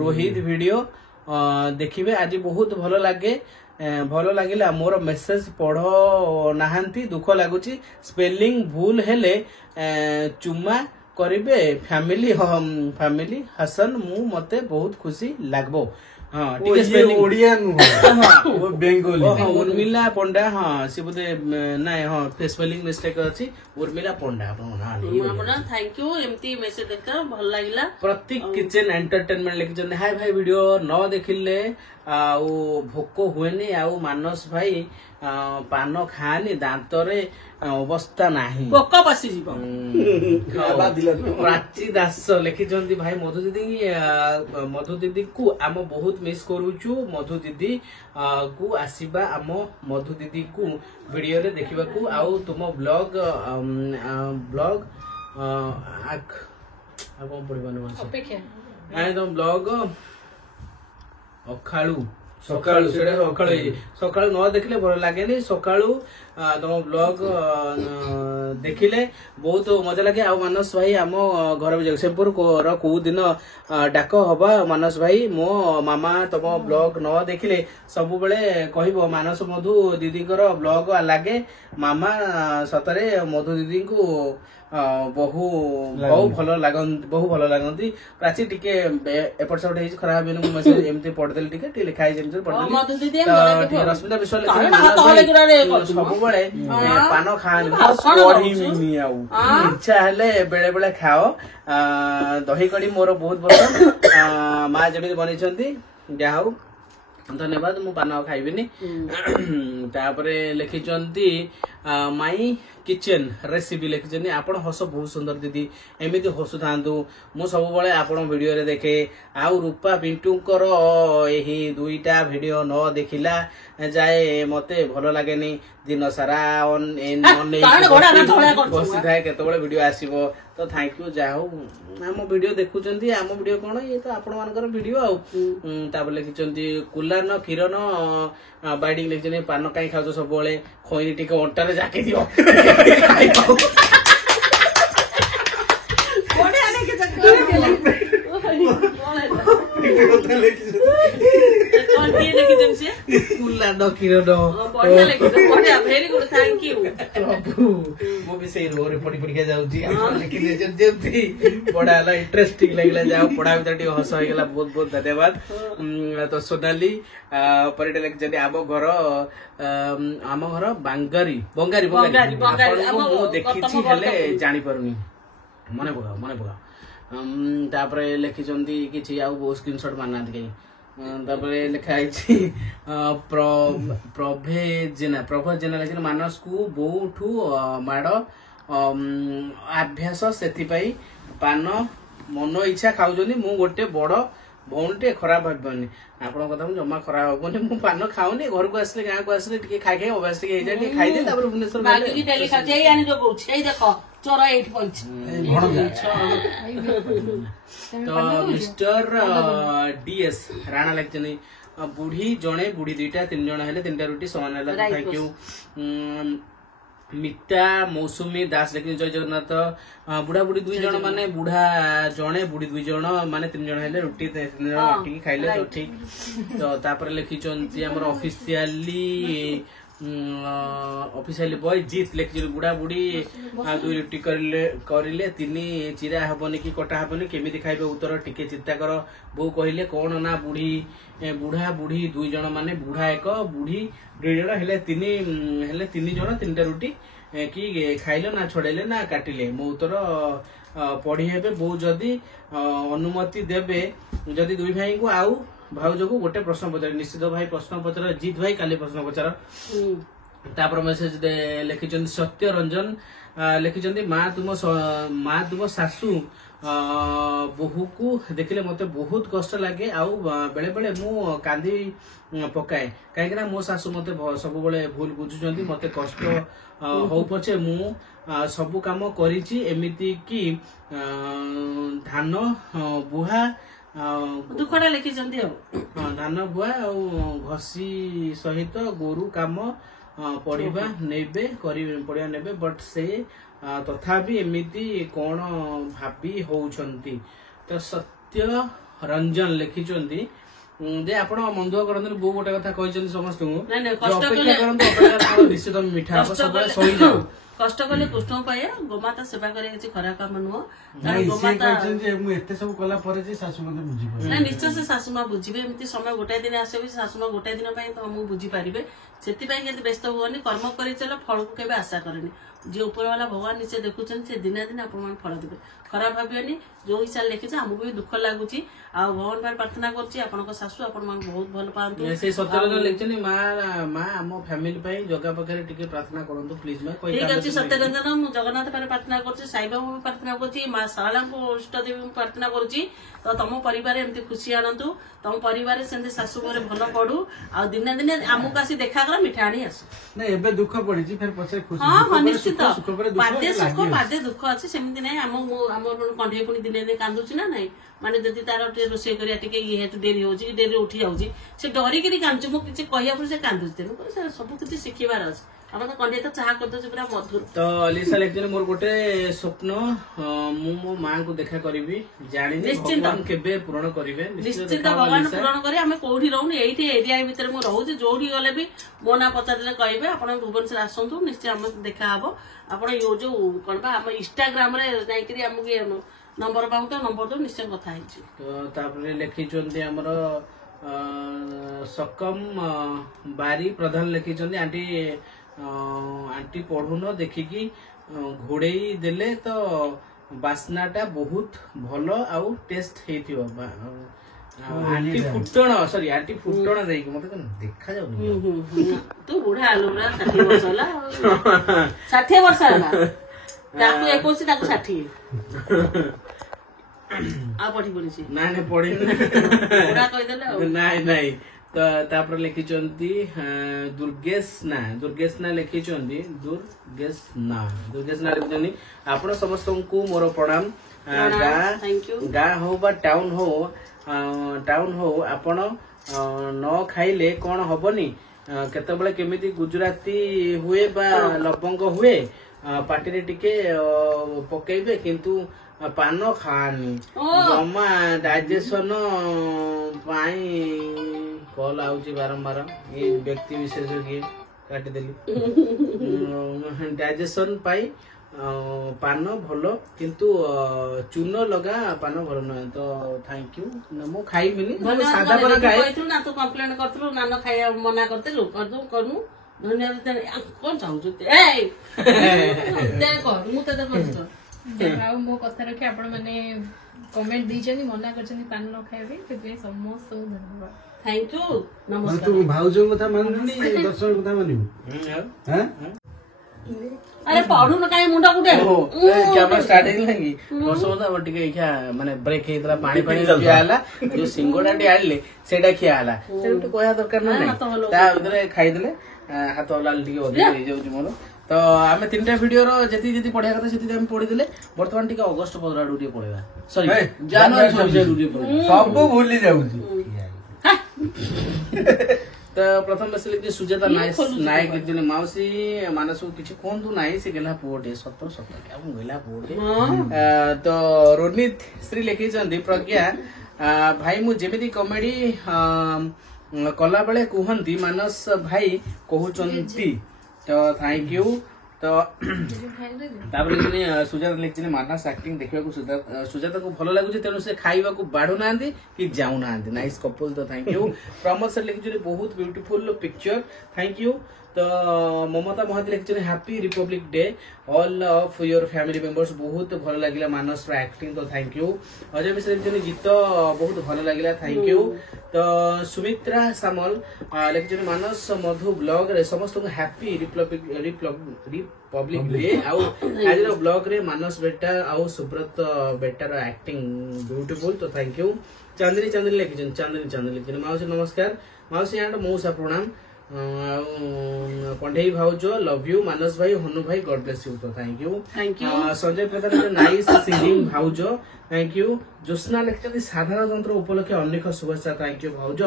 ରୋହିତ ଭିଡିଓ ଦେଖିବେ ଆଜି ବହୁତ ଭଲ ଲାଗିଲା। ମୋର ମେସେଜ ପଢ ନାହାନ୍ତି, ଦୁଃଖ ଲାଗୁଛି। ସ୍ପେଲିଂ ଭୁଲ ହେଲେ ଚୁମା କରିବେ। ଫ୍ୟାମିଲି ହସନ ମୁଁ ମତେ ବହୁତ ଖୁସି ଲାଗବ। ଓଡିଆ ନୁହଁ ବେଙ୍ଗୋଲି। ଉର୍ମିଲା ପଣ୍ଡା, ହଁ ସେ ବୋଧେ ନାଇଁ, ହଁ ସ୍ପେଲିଂ ମିଷ୍ଟେକ୍ ଅଛି। ଉର୍ମିଲା ପଣ୍ଡା ଥ୍ୟାଙ୍କ ୟୁ, ଏମିତି ମେସେଜ ଦେଖ ଭଲ ଲାଗିଲା। ପ୍ରତୀକ କିଚେନ ଏଣ୍ଟରଟେନମେଣ୍ଟ ଲେଖିଛନ୍ତି ହାଇ ଭାଇ, ଭିଡିଓ ନ ଦେଖିଲେ ଆଉ ଭୋକ ହୁଏନି। ଆଉ ମାନସ ଭାଇ ପାନ ଖାଆନି, ଦାନ୍ତରେ ଅବସ୍ଥା ନାହିଁ, ପୋକ ପଶିଯିବ। ପ୍ରାଚୀ ଦାସ ଲେଖିଛନ୍ତି ଭାଇ ମଧୁ ଦିଦିକୁ ଆମ ବହୁତ ମିସ୍ କରୁଛୁ। ମଧୁ ଦିଦି କୁ ଆସିବା ଆମ ମଧୁ ଦିଦିକୁ ଭିଡିଓରେ ଦେଖିବାକୁ। ଆଉ ତୁମ ବ୍ଲଗ ଆଉ କଣ ପଡିବନି ତମ ବ୍ଲଗ ଅଖାଳୁ ସକାଳୁ ସେଇଟା ସକାଳୁ ନ ଦେଖିଲେ ଭଲ ଲାଗେନି। ସକାଳୁ ତମ ବ୍ଲଗ ଦେଖିଲେ ବହୁତ ମଜା ଲାଗେ। ଆଉ ମାନସ ଭାଇ ଆମ ଘର ଜଗତସିଂହପୁର କୋଉ ଦିନ ଡାକ ହବା ମାନସ ଭାଇ, ମୋ ମାମା ତମ ବ୍ଲଗ ନ ଦେଖିଲେ ସବୁବେଳେ କହିବ ମାନସ ମଧୁ ଦିଦିଙ୍କର ବ୍ଲଗ ଲାଗେ। ମାମା ସତରେ ମଧୁ ଦିଦିଙ୍କୁ ବହୁ ଭଲ ଲାଗନ୍ତି। ପ୍ରାଚୀ ଟିକେ ଏପଟ ସେପଟ ହେଇଛି, ଖରାପ ହେବନି। ମୁଁ ମେସେଜ ଏମିତି ପଢିଦେଲି, ଟିକେ ଲେଖା ହେଇଛି ଏମିତି ପଢିଦେଲି। ରଶ୍ମିତା ବିଶ୍ୱାଳ ସବୁବେଳେ ପାନ ଖାଆନ୍ତି, ପଢିବିନି ଆଉ ଇଚ୍ଛା ହେଲେ ବେଳେ ବେଳେ ଖାଅ। ଦହି କଡି ମୋର ବହୁତ ପସନ୍ଦ, ମା ଯେମିତି ବନେଇଛନ୍ତି ଯାହା ହଉ ଧନ୍ୟବାଦ। ମୁଁ ପାନ ଆଉ ଖାଇବିନି। ତାପରେ ଲେଖିଛନ୍ତି ମାଇ କିଚେନ ରେସିପି ଲେଖିଛନ୍ତି, ଆପଣ ହସ ବହୁତ ସୁନ୍ଦର ଦିଦି, ଏମିତି ହସୁଥାନ୍ତୁ। ମୁଁ ସବୁବେଳେ ଆପଣ ଭିଡିଓରେ ଦେଖେ। ଆଉ ରୂପା ପିଣ୍ଟୁଙ୍କର ଏହି 2ଟା ଭିଡିଓ ନ ଦେଖିଲା ଯାଏ ମତେ ଭଲ ଲାଗେନି। ଦିନ ସାରା ବସିଥାଏ କେତେବେଳେ ଭିଡିଓ ଆସିବ। ତ ଥ୍ୟାଙ୍କ ୟୁ, ଯାହା ହଉ ଆମ ଭିଡିଓ ଦେଖୁଛନ୍ତି। ଆମ ଭିଡିଓ କଣ, ଇଏ ତ ଆପଣ ମାନଙ୍କର ଭିଡିଓ ଆଉ। ତାପରେ ଲେଖିଛନ୍ତି କୁଲାନ କିରଣ ବାଇଡିଂ ଲେଖିଛନ୍ତି, ପାନ କାଇଁ ଖାଉଛ ସବୁବେଳେ, ଖଇନି ଟିକେ ଅଣ୍ଟାରେ ଜାକି ଦିଅ। କୁଲାନ କିରଣ ମୁଁ ବି ସେଇ ରୋରେ ପଢିକା ଯାଉଛି। ଯେମିତି ପଢା ହେଲା ଇଣ୍ଟରେଷ୍ଟିଂ ଲାଗିଲା, ଯାହା ପଢା ଭିତରେ ଟିକେ ହସ ହେଇଗଲା। ବହୁତ ବହୁତ ଧନ୍ୟବାଦ। ତ ସୋନାଲି ପରିଟେ ଲେଖିଛନ୍ତି, ଆମ ଘର ବଙ୍ଗାରୀ ଆପଣଙ୍କୁ ମୁଁ ଦେଖିଛି ହେଲେ ଜାଣିପାରୁନି, ମନେ ପକାଅ। ତାପରେ ଲେଖିଛନ୍ତି କିଛି ଆଉ ବହୁତ ସ୍କ୍ରିନଶଟ ମାରିନାହାନ୍ତି କେହି। ତାପରେ ଲେଖା ହେଇଛି ପ୍ରଭେ ଜେନା ଲେଖିଛନ୍ତି, ମାନସକୁ ବୋଉଠୁ ମାଡ ଅଭ୍ୟାସ, ସେଥିପାଇଁ ପାନ ମନ ଇଚ୍ଛା ଖାଉଛନ୍ତି। ମୁଁ ଗୋଟେ ବଡ ଭଉଣୀ ଟେ, ଖରାପ ଭାବିବନି। ଆପଣଙ୍କ କଥା ମୁଁ ଜମା ଖରାପ ହବନି। ମୁଁ ପାନ ଖାଉନି, ଘରକୁ ଆସିଲେ ଗାଁକୁ ଆସିଲେ ଟିକେ ଖାଇ ଅଭ୍ୟାସ ଟିକେ ହେଇଯାଏ, ଟିକେ ଖାଇଦିଏ। ତାପରେ ଭୁବନେଶ୍ୱର ତ ମିଷ୍ଟର DS ରାଣା ଲେଖିଛନ୍ତି, ବୁଢୀ ଜଣେ ବୁଢୀ 2ଟା 3 ଜଣ ହେଲେ 3ଟା ରୁଟି ସମାନ ହେଲା। Thank you. ମିତା ମୌସୁମୀ ଦାସ ଲେଖିଛନ୍ତି, ଜୟ ଜଗନ୍ନାଥ। ବୁଢା ବୁଢୀ 2 ଜଣ ମାନେ ବୁଢା ଜଣେ ବୁଢୀ 2 ଜଣ ମାନେ 3 ଜଣ ହେଲେ ରୁଟି 3 ଜଣ ବାଟିକି ଖାଇଲେ ତ ଠିକ। ତ ତାପରେ ଲେଖିଛନ୍ତି ଆମର ଅଫିସିଆଲି ବୟ ଜିତ୍ ଲେଖିଛନ୍ତି, ବୁଢା ବୁଢୀ 2 ରୁଟି କରିଲେ 3 ଚିରା ହବନି କି କଟା ହବନି, କେମିତି ଖାଇବେ? ଉତ୍ତର ଟିକେ ଚିନ୍ତା କର। ବୋଉ କହିଲେ କଣ ନା ବୁଢା ବୁଢୀ 2 ଜଣ ମାନେ ବୁଢା 1 ବୁଢୀ 2 ଜଣ ହେଲେ 3 ଜଣ 3ଟା ରୁଟି କି ଖାଇଲ ନା ଛଡେଇଲେ ନା କାଟିଲେ? ମୋ ଉତ୍ତର ପଢି ହେବେ। ବୋଉ ଯଦି ଅନୁମତି ଦେବେ, ଯଦି 2 ଭାଇଙ୍କୁ ଆଉ ଭାଉଜକୁ ଗୋଟେ ପ୍ରଶ୍ନ ପଚାର। ନିଶ୍ଚିତ ଭାଇ ପ୍ରଶ୍ନ ପଚାର, ଜିତ ଭାଇ କାଲି ପ୍ରଶ୍ନ ପଚାର। ତାପରେ ମେସେଜ ଲେଖିଛନ୍ତି ସତ୍ୟ ରଞ୍ଜନ ଲେଖିଛନ୍ତି, ମା ତୁମ ଶାଶୁ ବୋହୂକୁ ଦେଖିଲେ ମତେ ବହୁତ କଷ୍ଟ ଲାଗେ, ଆଉ ବେଳେ ବେଳେ ମୁଁ କାନ୍ଦି ପକାଏ, କାହିଁକି ନା ମୋ ଶାଶୁ ମତେ ସବୁବେଳେ ଭୁଲ ବୁଝୁଛନ୍ତି। ମତେ କଷ୍ଟ ହଉ ପଛେ ମୁଁ ସବୁ କାମ କରିଛି, ଏମିତି କି ଧାନ ବୁହା ଦୁଃଖଟା ଲେଖିଛନ୍ତି ଆଉ ଧାନ ବୁହା ଆଉ ଘଷି ସହିତ ଗୋରୁ କାମ ପଢିବା ନେବେ ବଟ୍ ସେ ତଥାପି ଏମିତି କଣ ଭାବି ହଉଛନ୍ତି? ତ ସତ୍ୟ ରଞ୍ଜନ ଲେଖିଛନ୍ତି ଯେ ଆପଣ ମନ ଦୁଃଖ କରନ୍ତୁନି, ବୋଉ ଗୋଟେ କଥା କହିଛନ୍ତି ସମସ୍ତଙ୍କୁ, ଅପେକ୍ଷା କରନ୍ତୁ, ଅପେକ୍ଷା ନିଶ୍ଚିତ ମିଠା ହବ, ସବୁବେଳେ ସହିଯାଉ। କଷ୍ଟ କଲେ କୃଷ୍ଣ ପାଇବା, ଗୋମାତା ସେବା କରିବା କିଛି ଖରାପ କାମ ନୁହଁ। ମୁଁ ଏତେ ସବୁ କଲା ପରେ ଯେ ଶାଶୁ ମତେ ବୁଝିପାରିବେ, ନା ନିଶ୍ଚୟ ସେ ଶାଶୁମା ବୁଝିବେ। ଏମିତି ସମୟ ଗୋଟାଏ ଦିନ ଆସିବ, ଶାଶୁମା ଗୋଟାଏ ଦିନ ପାଇଁ ତମକୁ ବୁଝିପାରିବେ। ସେଥିପାଇଁ କେତେ ବ୍ୟସ୍ତ ହୁଅନି, କର୍ମ କରିଚାଲ, ଫଳକୁ କେବେ ଆଶା କରେନି। ଯିଏ ଉପର ବାଲା ଭଗବାନ ନିଶ୍ଚୟ ଦେଖୁଛନ୍ତି, ସେ ଦିନେ ଦିନେ ଆପଣମାନେ ଫଳ ଦେବେ। ଖରାପ ଭାବିବେନି, ଯୋଉ ହିସାବରେ ଲେଖିছে ଆମକୁ ବି ଦୁଃଖ ଲାଗୁଛି। ଆଉ ଭଗବାନ ପାଖରେ ପ୍ରାର୍ଥନା କରୁଛି ଆପଣଙ୍କ ଶାଶୁ ଆପଣମାନଙ୍କୁ ବହୁତ ଭଲ ପାଆନ୍ତୁ। ସେଇ ସତ୍ୟରଞ୍ଜନ ଲେଖିଛନ୍ତି, ମା ଆମ ଫ୍ୟାମିଲି ପାଇଁ ଜଗା ପାଖରେ ଟିକେ ପ୍ରାର୍ଥନା କରନ୍ତୁ ପ୍ଲିଜ। ଠିକ ଅଛି, କରୁଛି ସତ୍ୟରଞ୍ଜନ, ମୁଁ ଜଗନ୍ନାଥ ପାଖରେ ପ୍ରାର୍ଥନା କରୁଛି, ସାଇବାବା ପ୍ରାର୍ଥନା କରୁଛି, ମା ଶାରଳାଙ୍କୁ ଇଷ୍ଟଦେବୀ ପ୍ରାର୍ଥନା କରୁଛି। ତ ତମ ପରିବାର ଏମିତି ଖୁସି ଆଣନ୍ତୁ, ତମ ପରିବାର ସେମିତି ଶାଶୁ ଘରେ ଭଲ ପଡୁ, ଆଉ ଦିନେ ଦିନେ ଆମକୁ ଆସି ଦେଖା କର, ମିଠା ଆଣି ଆସୁ। ନାଇଁ ଏବେ ଦୁଃଖ ପଡିଛି ଫେର ପଛରେ ଖୁସି। ହଁ ହଁ ନିଶ୍ଚିତ, ସୁଖ ପରେ ଦୁଃଖ ବାଦେ ସୁଖ ଲାଗିବ। ବାଦେ ଦୁଃଖ ଅଛି, ସେମିତି ନାହିଁ। ଆମର କଣ୍ଢେଇ ପୁଣି ଦିନେ ଦିନେ କାନ୍ଦୁଛି ନା ନାଇଁ, ମାନେ ଯଦି ତାର ଟିକେ ରୋଷେଇ କରିବା ଟିକେ ଇଏ ଡେରି ହଉଛି, ଡେରି ଉଠି ଯାଉଛି, ସେ ଡରିକିରି କାନ୍ଦୁଛି, ମୁଁ କିଛି କହିବା ପରେ ସେ କାନ୍ଦୁଛି। ତେଣୁକରି ସେ ସବୁ କିଛି ଶିଖିବାର ଅଛି। ଆମର ତ କଣ୍ଢେଇ ତ ଚାହା କରିଦଉଛି ପୁରା ମଧୁର। ତ ଲିସା ଲେଖିଛନ୍ତି ମୋର ଗୋଟେ ସ୍ୱପ୍ନ, ମୁଁ ମୋ ମାଙ୍କୁ ଦେଖା କରିବି, ଜାଣିନି ନିଶ୍ଚିନ୍ତ। ଭଗବାନ କେବେ ପୂରଣ କରିବେ। ନିଶ୍ଚିତ ଭଗବାନ ପୂରଣ କରି। ଆମେ କୋଉଠି ରହୁନି, ଏଇଠି ଏରିଆ ଭିତରେ ମୁଁ ରହୁଛି, ଯୋଉଠି ଗଲେ ବି ମୋ ନାଁ ପଚାରିଲେ କହିବେ ଆପଣ ଭୁବନେଶ୍ୱର ଆସନ୍ତୁ, ନିଶ୍ଚୟ ଆମେ ଦେଖା ହବ। ଆପଣ ଯୋଉ କଣ ବା ଆମ ଇନଷ୍ଟାଗ୍ରାମ ରେ ଯାଇକିରି ଆମକୁ ନମ୍ବର ପାଉ, ତ ନମ୍ବର ଦଉ, ନିଶ୍ଚୟ କଥା ହେଇଛି। ତ ତାପରେ ଲେଖିଛନ୍ତି ଆମର सकम बारी प्रधान लिखिଛନ୍ତି आंटी पढ़ुन देखिकी घोड़ेई देले तो बास्नाटा बहुत भलो आउ टेस्ट हेतियो आंटी फुटण सॉरी आंटी फुटण देकी मते देखा जाउनी तू बुढ़ा आलू रा 60 वर्ष होला 60 वर्ष होला ताकू 21 ताकू 60 आ पढ़ी पड़ी छी नाय ने पढ़ी बुढ़ा कहि देले नाय नाय तो तापर लिखिचंती दुर्गेश ना लिखिचंती दुर्गेश ना लिखिचंती आपण समस्त को मोर प्रणाम गा हो बा टाउन हो आपण न खाइले कौन हबनी केतबेले केमिति गुजराती हुए बा लवंग हुए पार्टी रे टिके पकेइबे किंतु पान खानी जमा डाइजेशन पाई कॉल आउची बारंबार ये व्यक्ति विशेष किए काटी देली डाइजेशन पाई पान भलो किंतु चून लगा पान भलो न तो थैंक यू मो खाई मिली सादा पर खाए ना तू कंप्लेंट करथलु ना न खाया मना करथलु करनु धन्यवाद कौन चाहू ए दे कर मु त करछु ଆଉ ମୋ କଥା ରଖି ଆପଣ ମାନେ କମେଣ୍ଟ ଦେଇଛନ୍ତି ମନା କରିଛନ୍ତି ପାନ ନ ଖାଇବେ ସେଥିପାଇଁ ସମସ୍ତଙ୍କୁ ଧନ୍ୟବାଦ थैंक यू नमस्कार तू भाउजो କଥା ମାନୁନି ଦର୍ଶନ କଥା ମାନିବୁ हैं अरे पढु न काई मुंडा कुटे कैमरा स्टार्टिंग लगी वर्ष मत अब टिके इखा माने ब्रेक हेतला पानी पिया हला जो सिंगोडा टी आले सेटा खिया हला सेटा कोया दरकार न नै ता उधरे खाई देले हाथ लाल टिके ओदे हो जाउची मोर तो आमे तीनटा वीडियो रो जति जति पढिया कथा सेति हम पढि देले वर्तमान टिके अगस्त 15 आडू टिके पढिबा सॉरी जनवरी 26 आडू टिके सब भूली जाउची तो प्रथम मैसेज सुजाता नायक लिखते माउसी मानस किसी कहतु ना से गेला पुओटे सत सत गेला पुओटे तो रोनित श्री लिखिं प्रज्ञा भाई मु जेमिति कॉमेडी कला बेले कहती मानस भाई कहउचंती तो थैंक यू तो सुजाता लिखते मानस एक्टिंग देखा सुजाता को भल लगुच तेणु से खाइबा को बाढ़ू ना कि जाऊ ना नाइस कपल तो थैंक यू प्रमोद सर लिखिं बहुत ब्यूटीफुल पिक्चर थैंक यू तो ममता महाती लिखिं happy republic day all of your family members बहुत भल लगिला मानस एक्टिंग तो थैंक यू अजय मिश्र लिखिं गीत बहुत भल लगिला थैंक यू तो सुमित्रा सामल लिखिं मानस मधु ब्लॉग रे समस्त को हैप्पी रिपब्लिक डे आउ आज ब्लॉग रे मानस बेटा आउ सुब्रत बेटार एक्टिंग ब्यूटीफुल तो थैंक यू चांदनी लिखिं चांदनी लिखिं माउसी नमस्कार माउसी एंड मौसा प्रणाम कंढेई भाउज लव यू मानस भाई हनु भाई गॉड ब्लेस यू तो thank you Sanjay Pradhan nice singing भाउज थैंक यू ज्योत्ना लिखिं साधारणतंत्र उपलक्षे अनेक शुभेच्छा थैंक यू भाउज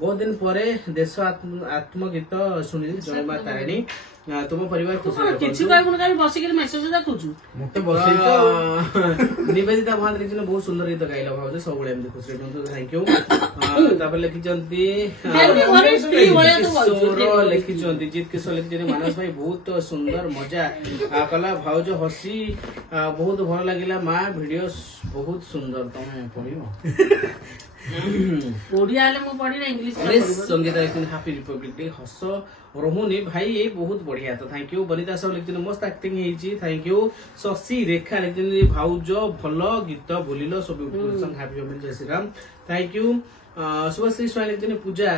बहुत दिन पर देश आत्मगीत शुणिली जय मां तारिणी तुम परिवार किछि कहबुन काई बसिक मेसेज देखुछु मते निवेदिता महांत लिखिं बहुत सुंदर गीत गाइला भाउज सब बळे एमदी खुशी रहंतु थैंक यू तापर लिखिचंती जीत किशोर लिखिचंती मानस भाई बहुत सुंदर मजा कला भाउज हसी बहुत भल लागिला मां वीडियो बहुत सुंदर तमे पढियो ओडिया ले मो पढी इंग्लिश संगीता लिखिं हैप्पी रिपब्लिक डे हस रोहुनी भाई बहुत बढ़िया तो थैंक यू बनिता सब लिखिं मस्त एक्टिंग हेची थैंक यू शशि रेखा लिखिं भाउज भल गीत बोलिलो सब ब्यूटीफुल सॉन्ग हैप्पी फैमिली जय श्री राम थैंक यू शुभश्री स्वाई लिखिछन पूजा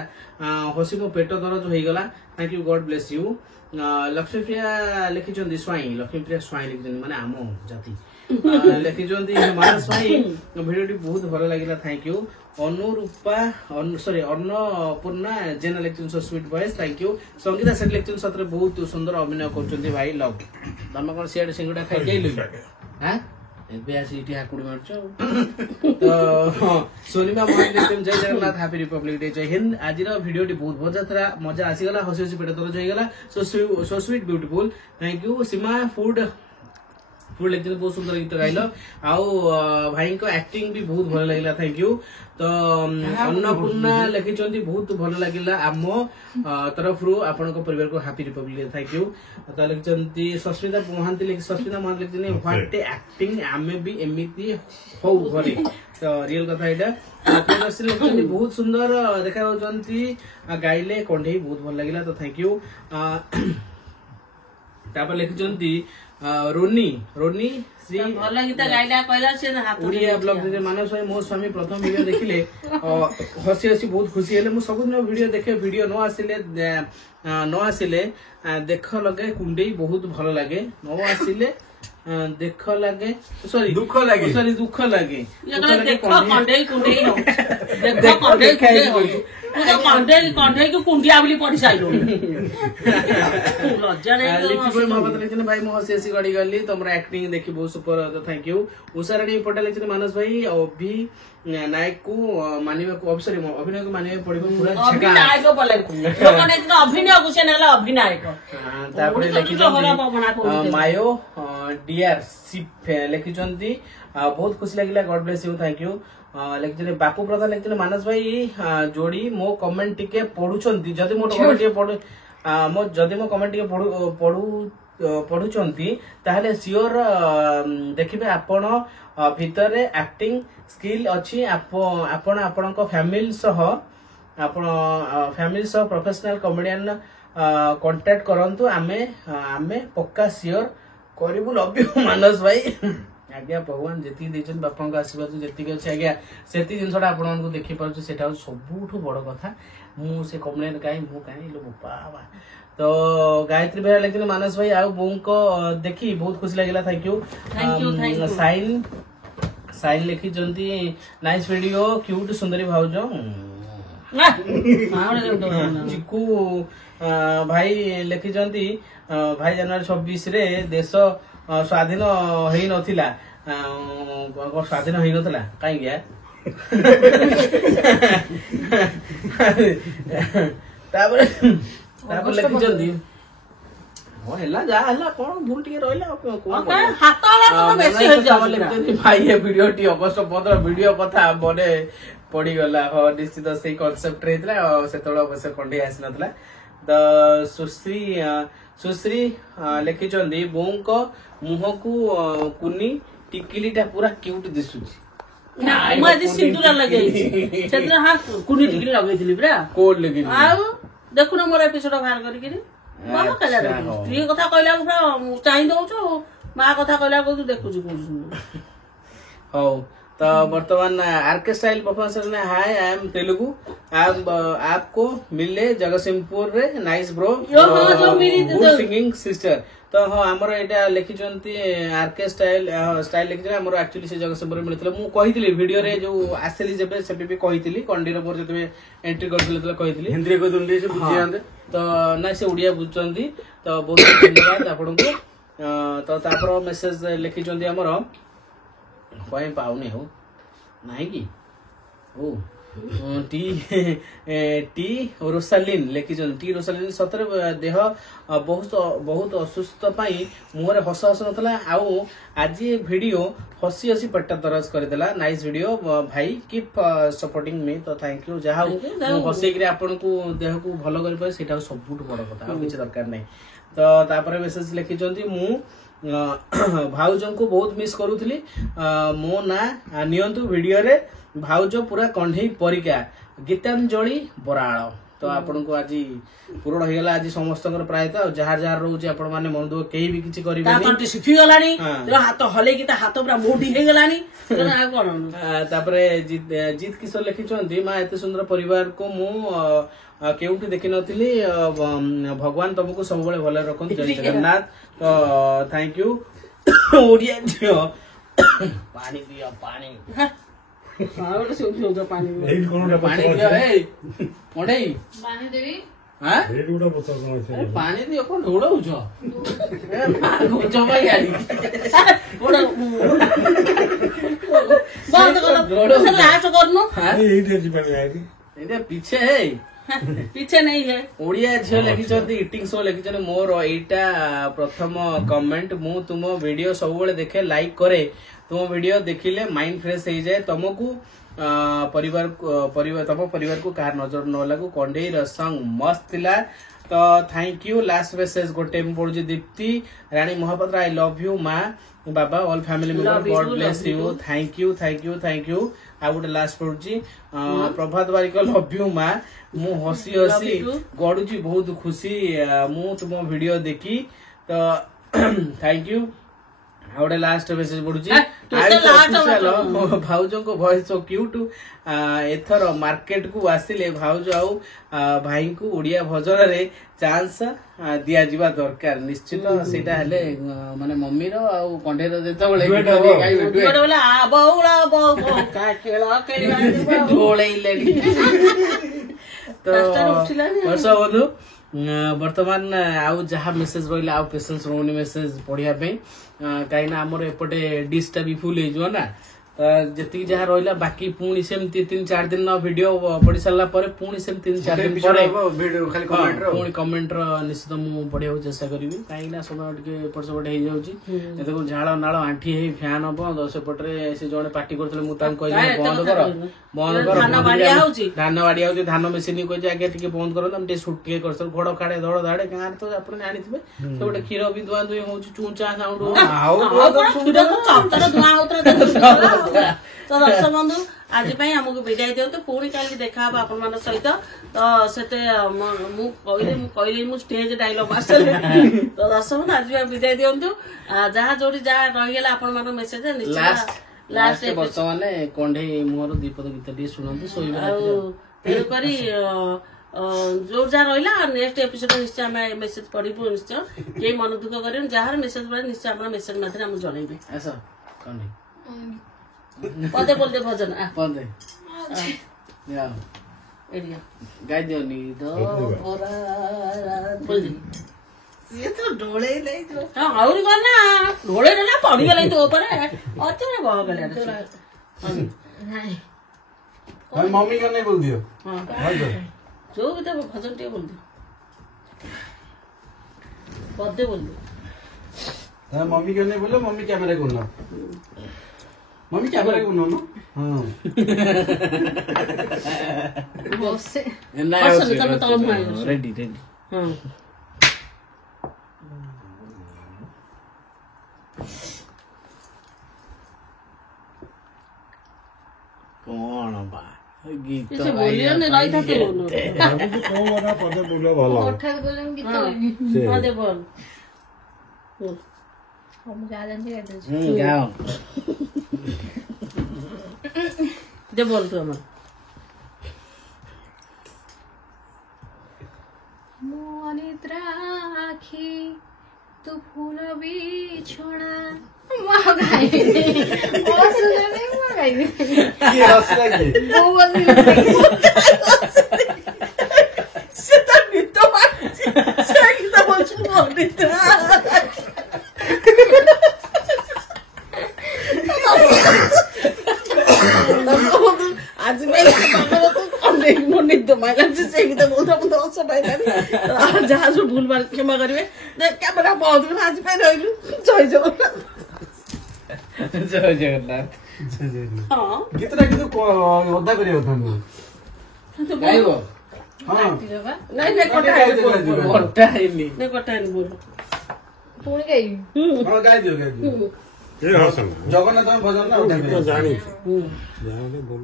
हसी मो पेट दरज हो गला thank you god bless you Laxmipriya लिखिछन स्वाई लक्ष्मीप्रिया स्वाई लिखिछन माने आमो जाति लिखिछन मानस स्वाई वीडियो बहुत भल लगिला thank you Anurupa sorry Annapurna Jena लिखिछन so sweet voice thank you Sangeeta Seth लिखिछन सतरे बहुत सुंदर अभिनय करछन्ती भाई लव तमे कोन सियाड सिंगडा खाइ गेलु हां एबे आसी इटी हाकुडी मारछो तो सोनिमा मोहन जय जगन्नाथ हैप्पी रिपब्लिक डे जय हिंद आज वीडियो टी बहुत मजा आसीगला हसी हसी पेट दरज होईगला so sweet beautiful thank you Seema फूड लेक्चर बहुत सुंदर गीत गाइल आउ भाई को एक्टिंग भी बहुत भल लगिला थैंक यू तो अन्नपूर्णा लिखिछन्ती बहुत भल लागिला आम तरफ रु आपन को परिवार को happy republic day thank you तो लिखिछन्ती सस्मिता महांती लिखिछन्ती व्हाट एक्टिंग आमे भी एमिति हो घरे तो रियल कथा एटा लिखिछन्ती बहुत सुंदर देखा होचन्ती गाइले कंढे बहुत भल लागिला तो थैंक यू तापर लिखिछन्ती रोनी श्री ଭଲ ଗୀତ ଗାଇଲା କହିଲା ସେ ହାତ ओडिया ब्लॉग दे मानव भाई मो स्वामी प्रथम वीडियो देखिले हसी हसी बहुत खुशी हेले मु सब दिन वीडियो देखे वीडियो न आसिले देख लगे कुंडे बहुत भल लगे न आसिले देख लगे सॉरी दुख लगे देखो कंडेई कुंडेई हो देखो कंडेई कुंडेई हो पूरा कंडेई को कुंडिया बोली पड़ी साइलो लज्जा नहीं लिखि मोहब्बत लिखने भाई मो हसी हसी गड़ी गली तुमरा एक्टिंग देखि बहुत सुपर तो थैंक यू उषाराणी पटेल लिखने मानस भाई अभी नायक को मानिबा को सॉरी अभिनय को मानिबा पड़िबो पूरा झका नायक बोले लोकने इतना अभिनय को से नेला अभिनायक तापरे लिखि मायो डियर सिप लिखिचंती बहुत खुशी लागिला god bless you thank you लिखिले बापू प्रधान लिखिले मानस भाई जोड़ी मो कमेंट टिके पढुचंती जदी मो कमेंट टिके पढु मो जदी मो कमेंट टिके पढुचंती ताहले सियोर देखिबे आपण भितरे एक्टिंग स्किल अछि आपण आपणक फैमिली सह आपण फैमिली सह प्रोफेशनल कॉमेडियन कांटेक्ट करंतु आमे पक्का सियोर करिबु लव यू मानस भाई आज्ञा भगवान जेति देछन बापा का आशीर्वाद जेति अछि आज्ञा सेति जिनसडा आपण को देखि पाछु सेटा सबुठु बड़ कथा मु से कॉमेडियन काई मु काई लो बाबा तो गायत्री भाई लेकिन मानस भाई आ बों को देखी बहुत खुशी लागिला थैंक यू साइन लिखी जंती नाइस वीडियो क्यूट सुंदरी भाउजो चिकू भाई लिखी जंती भाई जनवरी 26 रे देश स्वाधीन हेई नथिला स्वाधीन हेई नथिला काई गया तापर लिखी जंती हो हला जा हला कोन भूल टिके रहला कोन हाथ वाला तो बेसी हो जाय भाई ये वीडियो टी अगस्त 15 वीडियो कथा बने पड़ी गला हो निश्चित से कांसेप्ट रहतला सेतोड़ा अवश्य कंडी आसी नथला द सुश्री लिखि चंदी बों को मुह को कुनी टिकिलीटा पूरा क्यूट दिसुची ना म आज सिंदूर लगेई सेतरा हा कुनी टिकिली लगेइथिली बरा कोड लगी आउ देखु न मोर एपिसोड बाहर करी के मामा कजा स्त्री कथा कहला पूरा चाहि दउछु मा कथा कहला को देखु छु कोन हो तो वर्तमान आरके स्टाइल परफॉर्मेंस ने हाय आई एम तेलुगु आपको मिले जगतसिंहपुर रे nice bro good singing sister तो हाँ हमर एटा लिखि जंती आरके स्टाइल लिखि जे हमर एक्चुअली से जगतसिंहपुर मिलतले मु कहितली वीडियो रे जो आसेली जेबे सेबे भी कहितली कंडीर पर जते एंट्री करतले तले कहितली हिंदी को दुंडी से बुझी आंदे तो ना से उड़िया बुझचंती तो बहुत धन्यवाद आपन को तो तापर मेसेज लिखि जंती हमर कोई पाउनी हो नहीं की ओ टी रोसालिन लिखिछन टी रोसालिन सतर देह बहुत असुस्थ पाई मुहरे हस हस नथला आउ आज वीडियो हसी हसी पेट दरज करदेला नाइस वीडियो भाई कीप सपोर्टिंग मी तो थैंक यू जहा हसे कि आपन को देह को भलो करि पाए सेटा सबुठ बड़ कथा किछ दरकार नै तो तापर मेसेज लिखिछंती मु भाउजन को बहुत मिस करूथली मो ना नियंतु वीडियो रे भाउज पूरा कंढई परिका गीतांजलि बराळ तो आपण को आज पूर्ण हो गला आज समस्त प्रायतः जार जार रोचे आपण माने मन दुख केही भी किछि करिबेनी तंटी सुखी गलानी हाथ हले कि हाथ पूरा मोडी हे गलानी कोन तापरे जीत किशोर लिखिछंती मां एते सुंदर परिवार को मु केउठी देखि नथिली भगवान तुमको सब बेले भले रखन जय जगन्नाथ तो थैंक यू ओडिया दियो पानी दियो पानी हां ओटे सुखी पानी पानी दियो ए मोडे पानी देवी हां रेडुडा बोतल कोन छै पानी दियो कोन ढोड़ौ छ ए मां जमा यारी ओडा बंद कर से लास्ट करनु एइटे जी पानी आइ एटा पीछे है पीछे नहीं है ओडिया झियो लिखिछंती इटिंग शो लिखिछन मोर एटा प्रथम कमेंट मु तुम वीडियो सब बेले देखे लाइक करे तुम वीडियो देखिले माइंड फ्रेश हो जाए तुमको परिवार तम परिवार को कार नजर न लागू कंडेई सॉन्ग मस्त थिला तो थैंक यू लास्ट मेसेज गोटे पड़ुची Deepti Rani Mohapatra I love you माँ बाबा all family member god bless you thank you thank you thank you आ गोटे लास्ट पड़ुची प्रभात बारिक लव यू माँ मु हसी हसी गड़ुची बहुत खुशी मु तुम वीडियो देखी तो थैंक यू गोटे लास्ट मेसेज पड़ुची भाउज को वॉइस सो क्यूट एथर मार्केट को आसिले भाउज आउ भाई को ओडिया भजन रे चांस दिया जिबा दरकार निश्चित सेटा हेले माने मम्मी रो आ कंढे रो जेते बेले गोटे बोला आ बौला बौ का खेला केली ढोळै लेली तो वर्ष बंधु वर्तमान आउ जहाँ मेसेज रही आउ पेसेंस रोनी मेसेज पढ़िया कहीं आमर एपटे डिश टा भी फुल हो ना जी जहाँ रहा बाकी पुणी सेमती 3-4 दिन वीडियो पढ़ी सारा पुणी सेम 3-4 दिन पुणी कमेंट निश्चित मुझे पढ़ा चेष्टा करी कहीं समय टे एपट सेपट हो जाऊँ झाड़ नाड़ आंठी है फैन हम सेपटे से जड़े पार्टी करते बंद कर धान बाड़ी धान मेसीन कही आगे टे बंद कर सुट टे कर घोड़ खाड़े धड़ धाड़े गाँव तो आप जानी थे गोटे क्षीर भी दुआ दुई हो चूचा साउंड तो दर्शक बंधु आज आमको विदाय दिंतु पुणी कल देखा आपण सहित तो से कहली मु स्टेज डायलॉग मास्टर तो दर्शक बंधु आज विदाय दिंतु जहाँ जो जहाँ रहीगला आपण मेसेज लास्ट वर्तमान कंढे मुहर दीपद गीत टी शुणु तेणुक जो जहाँ रहा नेक्स्ट एपिसोड निश्चय आम मेसेज पढ़ू निश्चय ये मन दुख कर जार मेसेज पड़े निश्चय आप मेसेज माध्यम जनइबे पदे बोल दे भजन पदे गाय दियो नी दो बोल दे ये तो ढोले नहीं तो हां और कौन ना ढोले ना पड़ी गले तो ऊपर है और तो बहुत गले नहीं मम्मी का नहीं बोल दियो हां जो भी तो भजन टे बोल दे पदे बोल दे मम्मी का नहीं बोले मम्मी कैमरा को ना मम्मी कैमरा को ना हां बॉस से रेडी रेडी हां कौन बा गीत इसे बोलियो ने रही था तो कोन वाला पदे बोले भलो हठात बोलन गीत हां दे बोल बोल हम जा जानते हैं गाओ दे बोल तू हमर मोनिद्रा आखी तू फूल बिछोना मां गाई ओ सुन नहीं मां गाई ये हंसला के वो बोल से तो गीत से गीत बोल छु मोनिद्रा आज मैं निद माइला से गीत बोलता बोलता अच्छा पाइला जहाँ जो भूल बार क्षमा करिवे कैमरा बहुत आज पे रहिलु जय जगन्नाथ जय जगन्नाथ हां कितना अदा करियो तुम गाइबो हां नहीं नहीं कोटा है नहीं कोटा है बोल पुणी गई हां गाइ दियो ये हसन जगन्नाथ भजन ना उठा तो जानी जाने बोल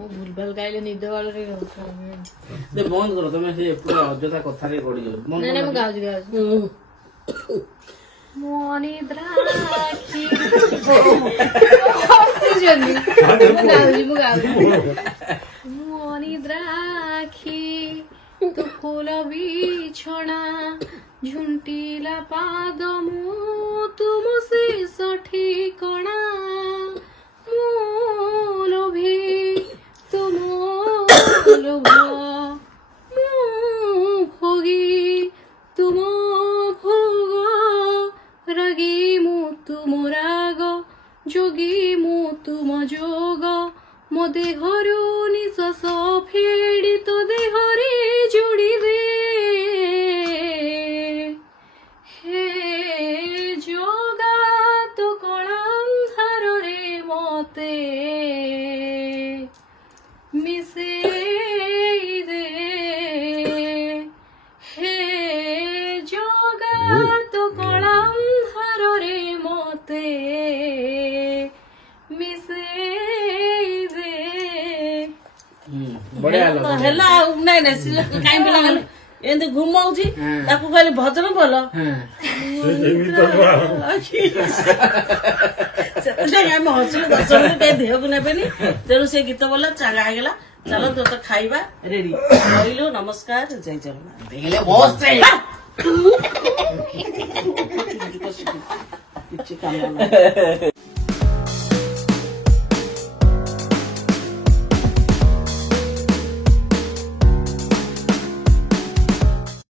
ମୁଁ ଭୁଲଭାଲ ଗାଇଲେ ନିଦ ବାଳରେ ଦେ ବନ୍ଦ କର ତମେ ସେ ପୁରା ଅଯଥା କଥାରେ ଗଡି ଯାଉଛି ବନ୍ଦ ନାଇଁ ମୁଁ ଗାଉଛି ମନିଦ୍ରାକ୍ଷୀ ହସୁଛନ୍ତି ମୁଁ ଗାଉଛି ମନିଦ୍ରାକ୍ଷୀ ତୁ ଫୁଲ ବିଛଣା ଝୁଣ୍ଟିଲା ପାଦ ମୁଁ ତୁମ ଶେଷ ଠିକଣା ମୁଁ ଲୋଭି ତୁମ ଲୋଭ ମୁଁ ଭୋଗୀ ତୁମ ଭୋଗ ରାଗୀ ମୁଁ ତୁମ ରାଗ ଯୋଗୀ ମୁଁ ତୁମ ଯୋଗ ମୋ ଦେହରୁ ନିଶ୍ୱାସ ଫେଡ଼ି ତୋ ଦେହରେ ଯୋଡ଼ିଦେ ହେ ଯୋଗା ତୋ କଳା ଅନ୍ଧାରରେ ମତେ ମିଶେଇ ଦେ ହେ ଯୋଗା ତୋ କଳା ଅନ୍ଧାରରେ ମତେ ମିଶେଇ ଦେ ବଢିଆ ହେଲା ହେଲା ଆଉ ନାଇଁ ନାଇଁ ସିଏ କାଇଁ ପିଲା ଗଲେ ଏମିତି ଘୁମଉଛି ତାକୁ କହିଲେ ଭଜନ ବୋଲ ସେଥିଲାଗି ଆମେ ହସିଲୁ 10 ମିନିଟ୍ କେହି ଦେହକୁ ନେବେନି ତେଣୁ ସେ ଗୀତ ବୋଲ ଚାଙ୍ଗା ହେଇଗଲା ଚାଲ ତୋ ତ ଖାଇବା ରେଡି କହିଲୁ ନମସ୍କାର ଜୟ ଜଗନ୍ନାଥ ଦେଖିଲେ ବସ୍ କିଛି କାମ ନାହିଁ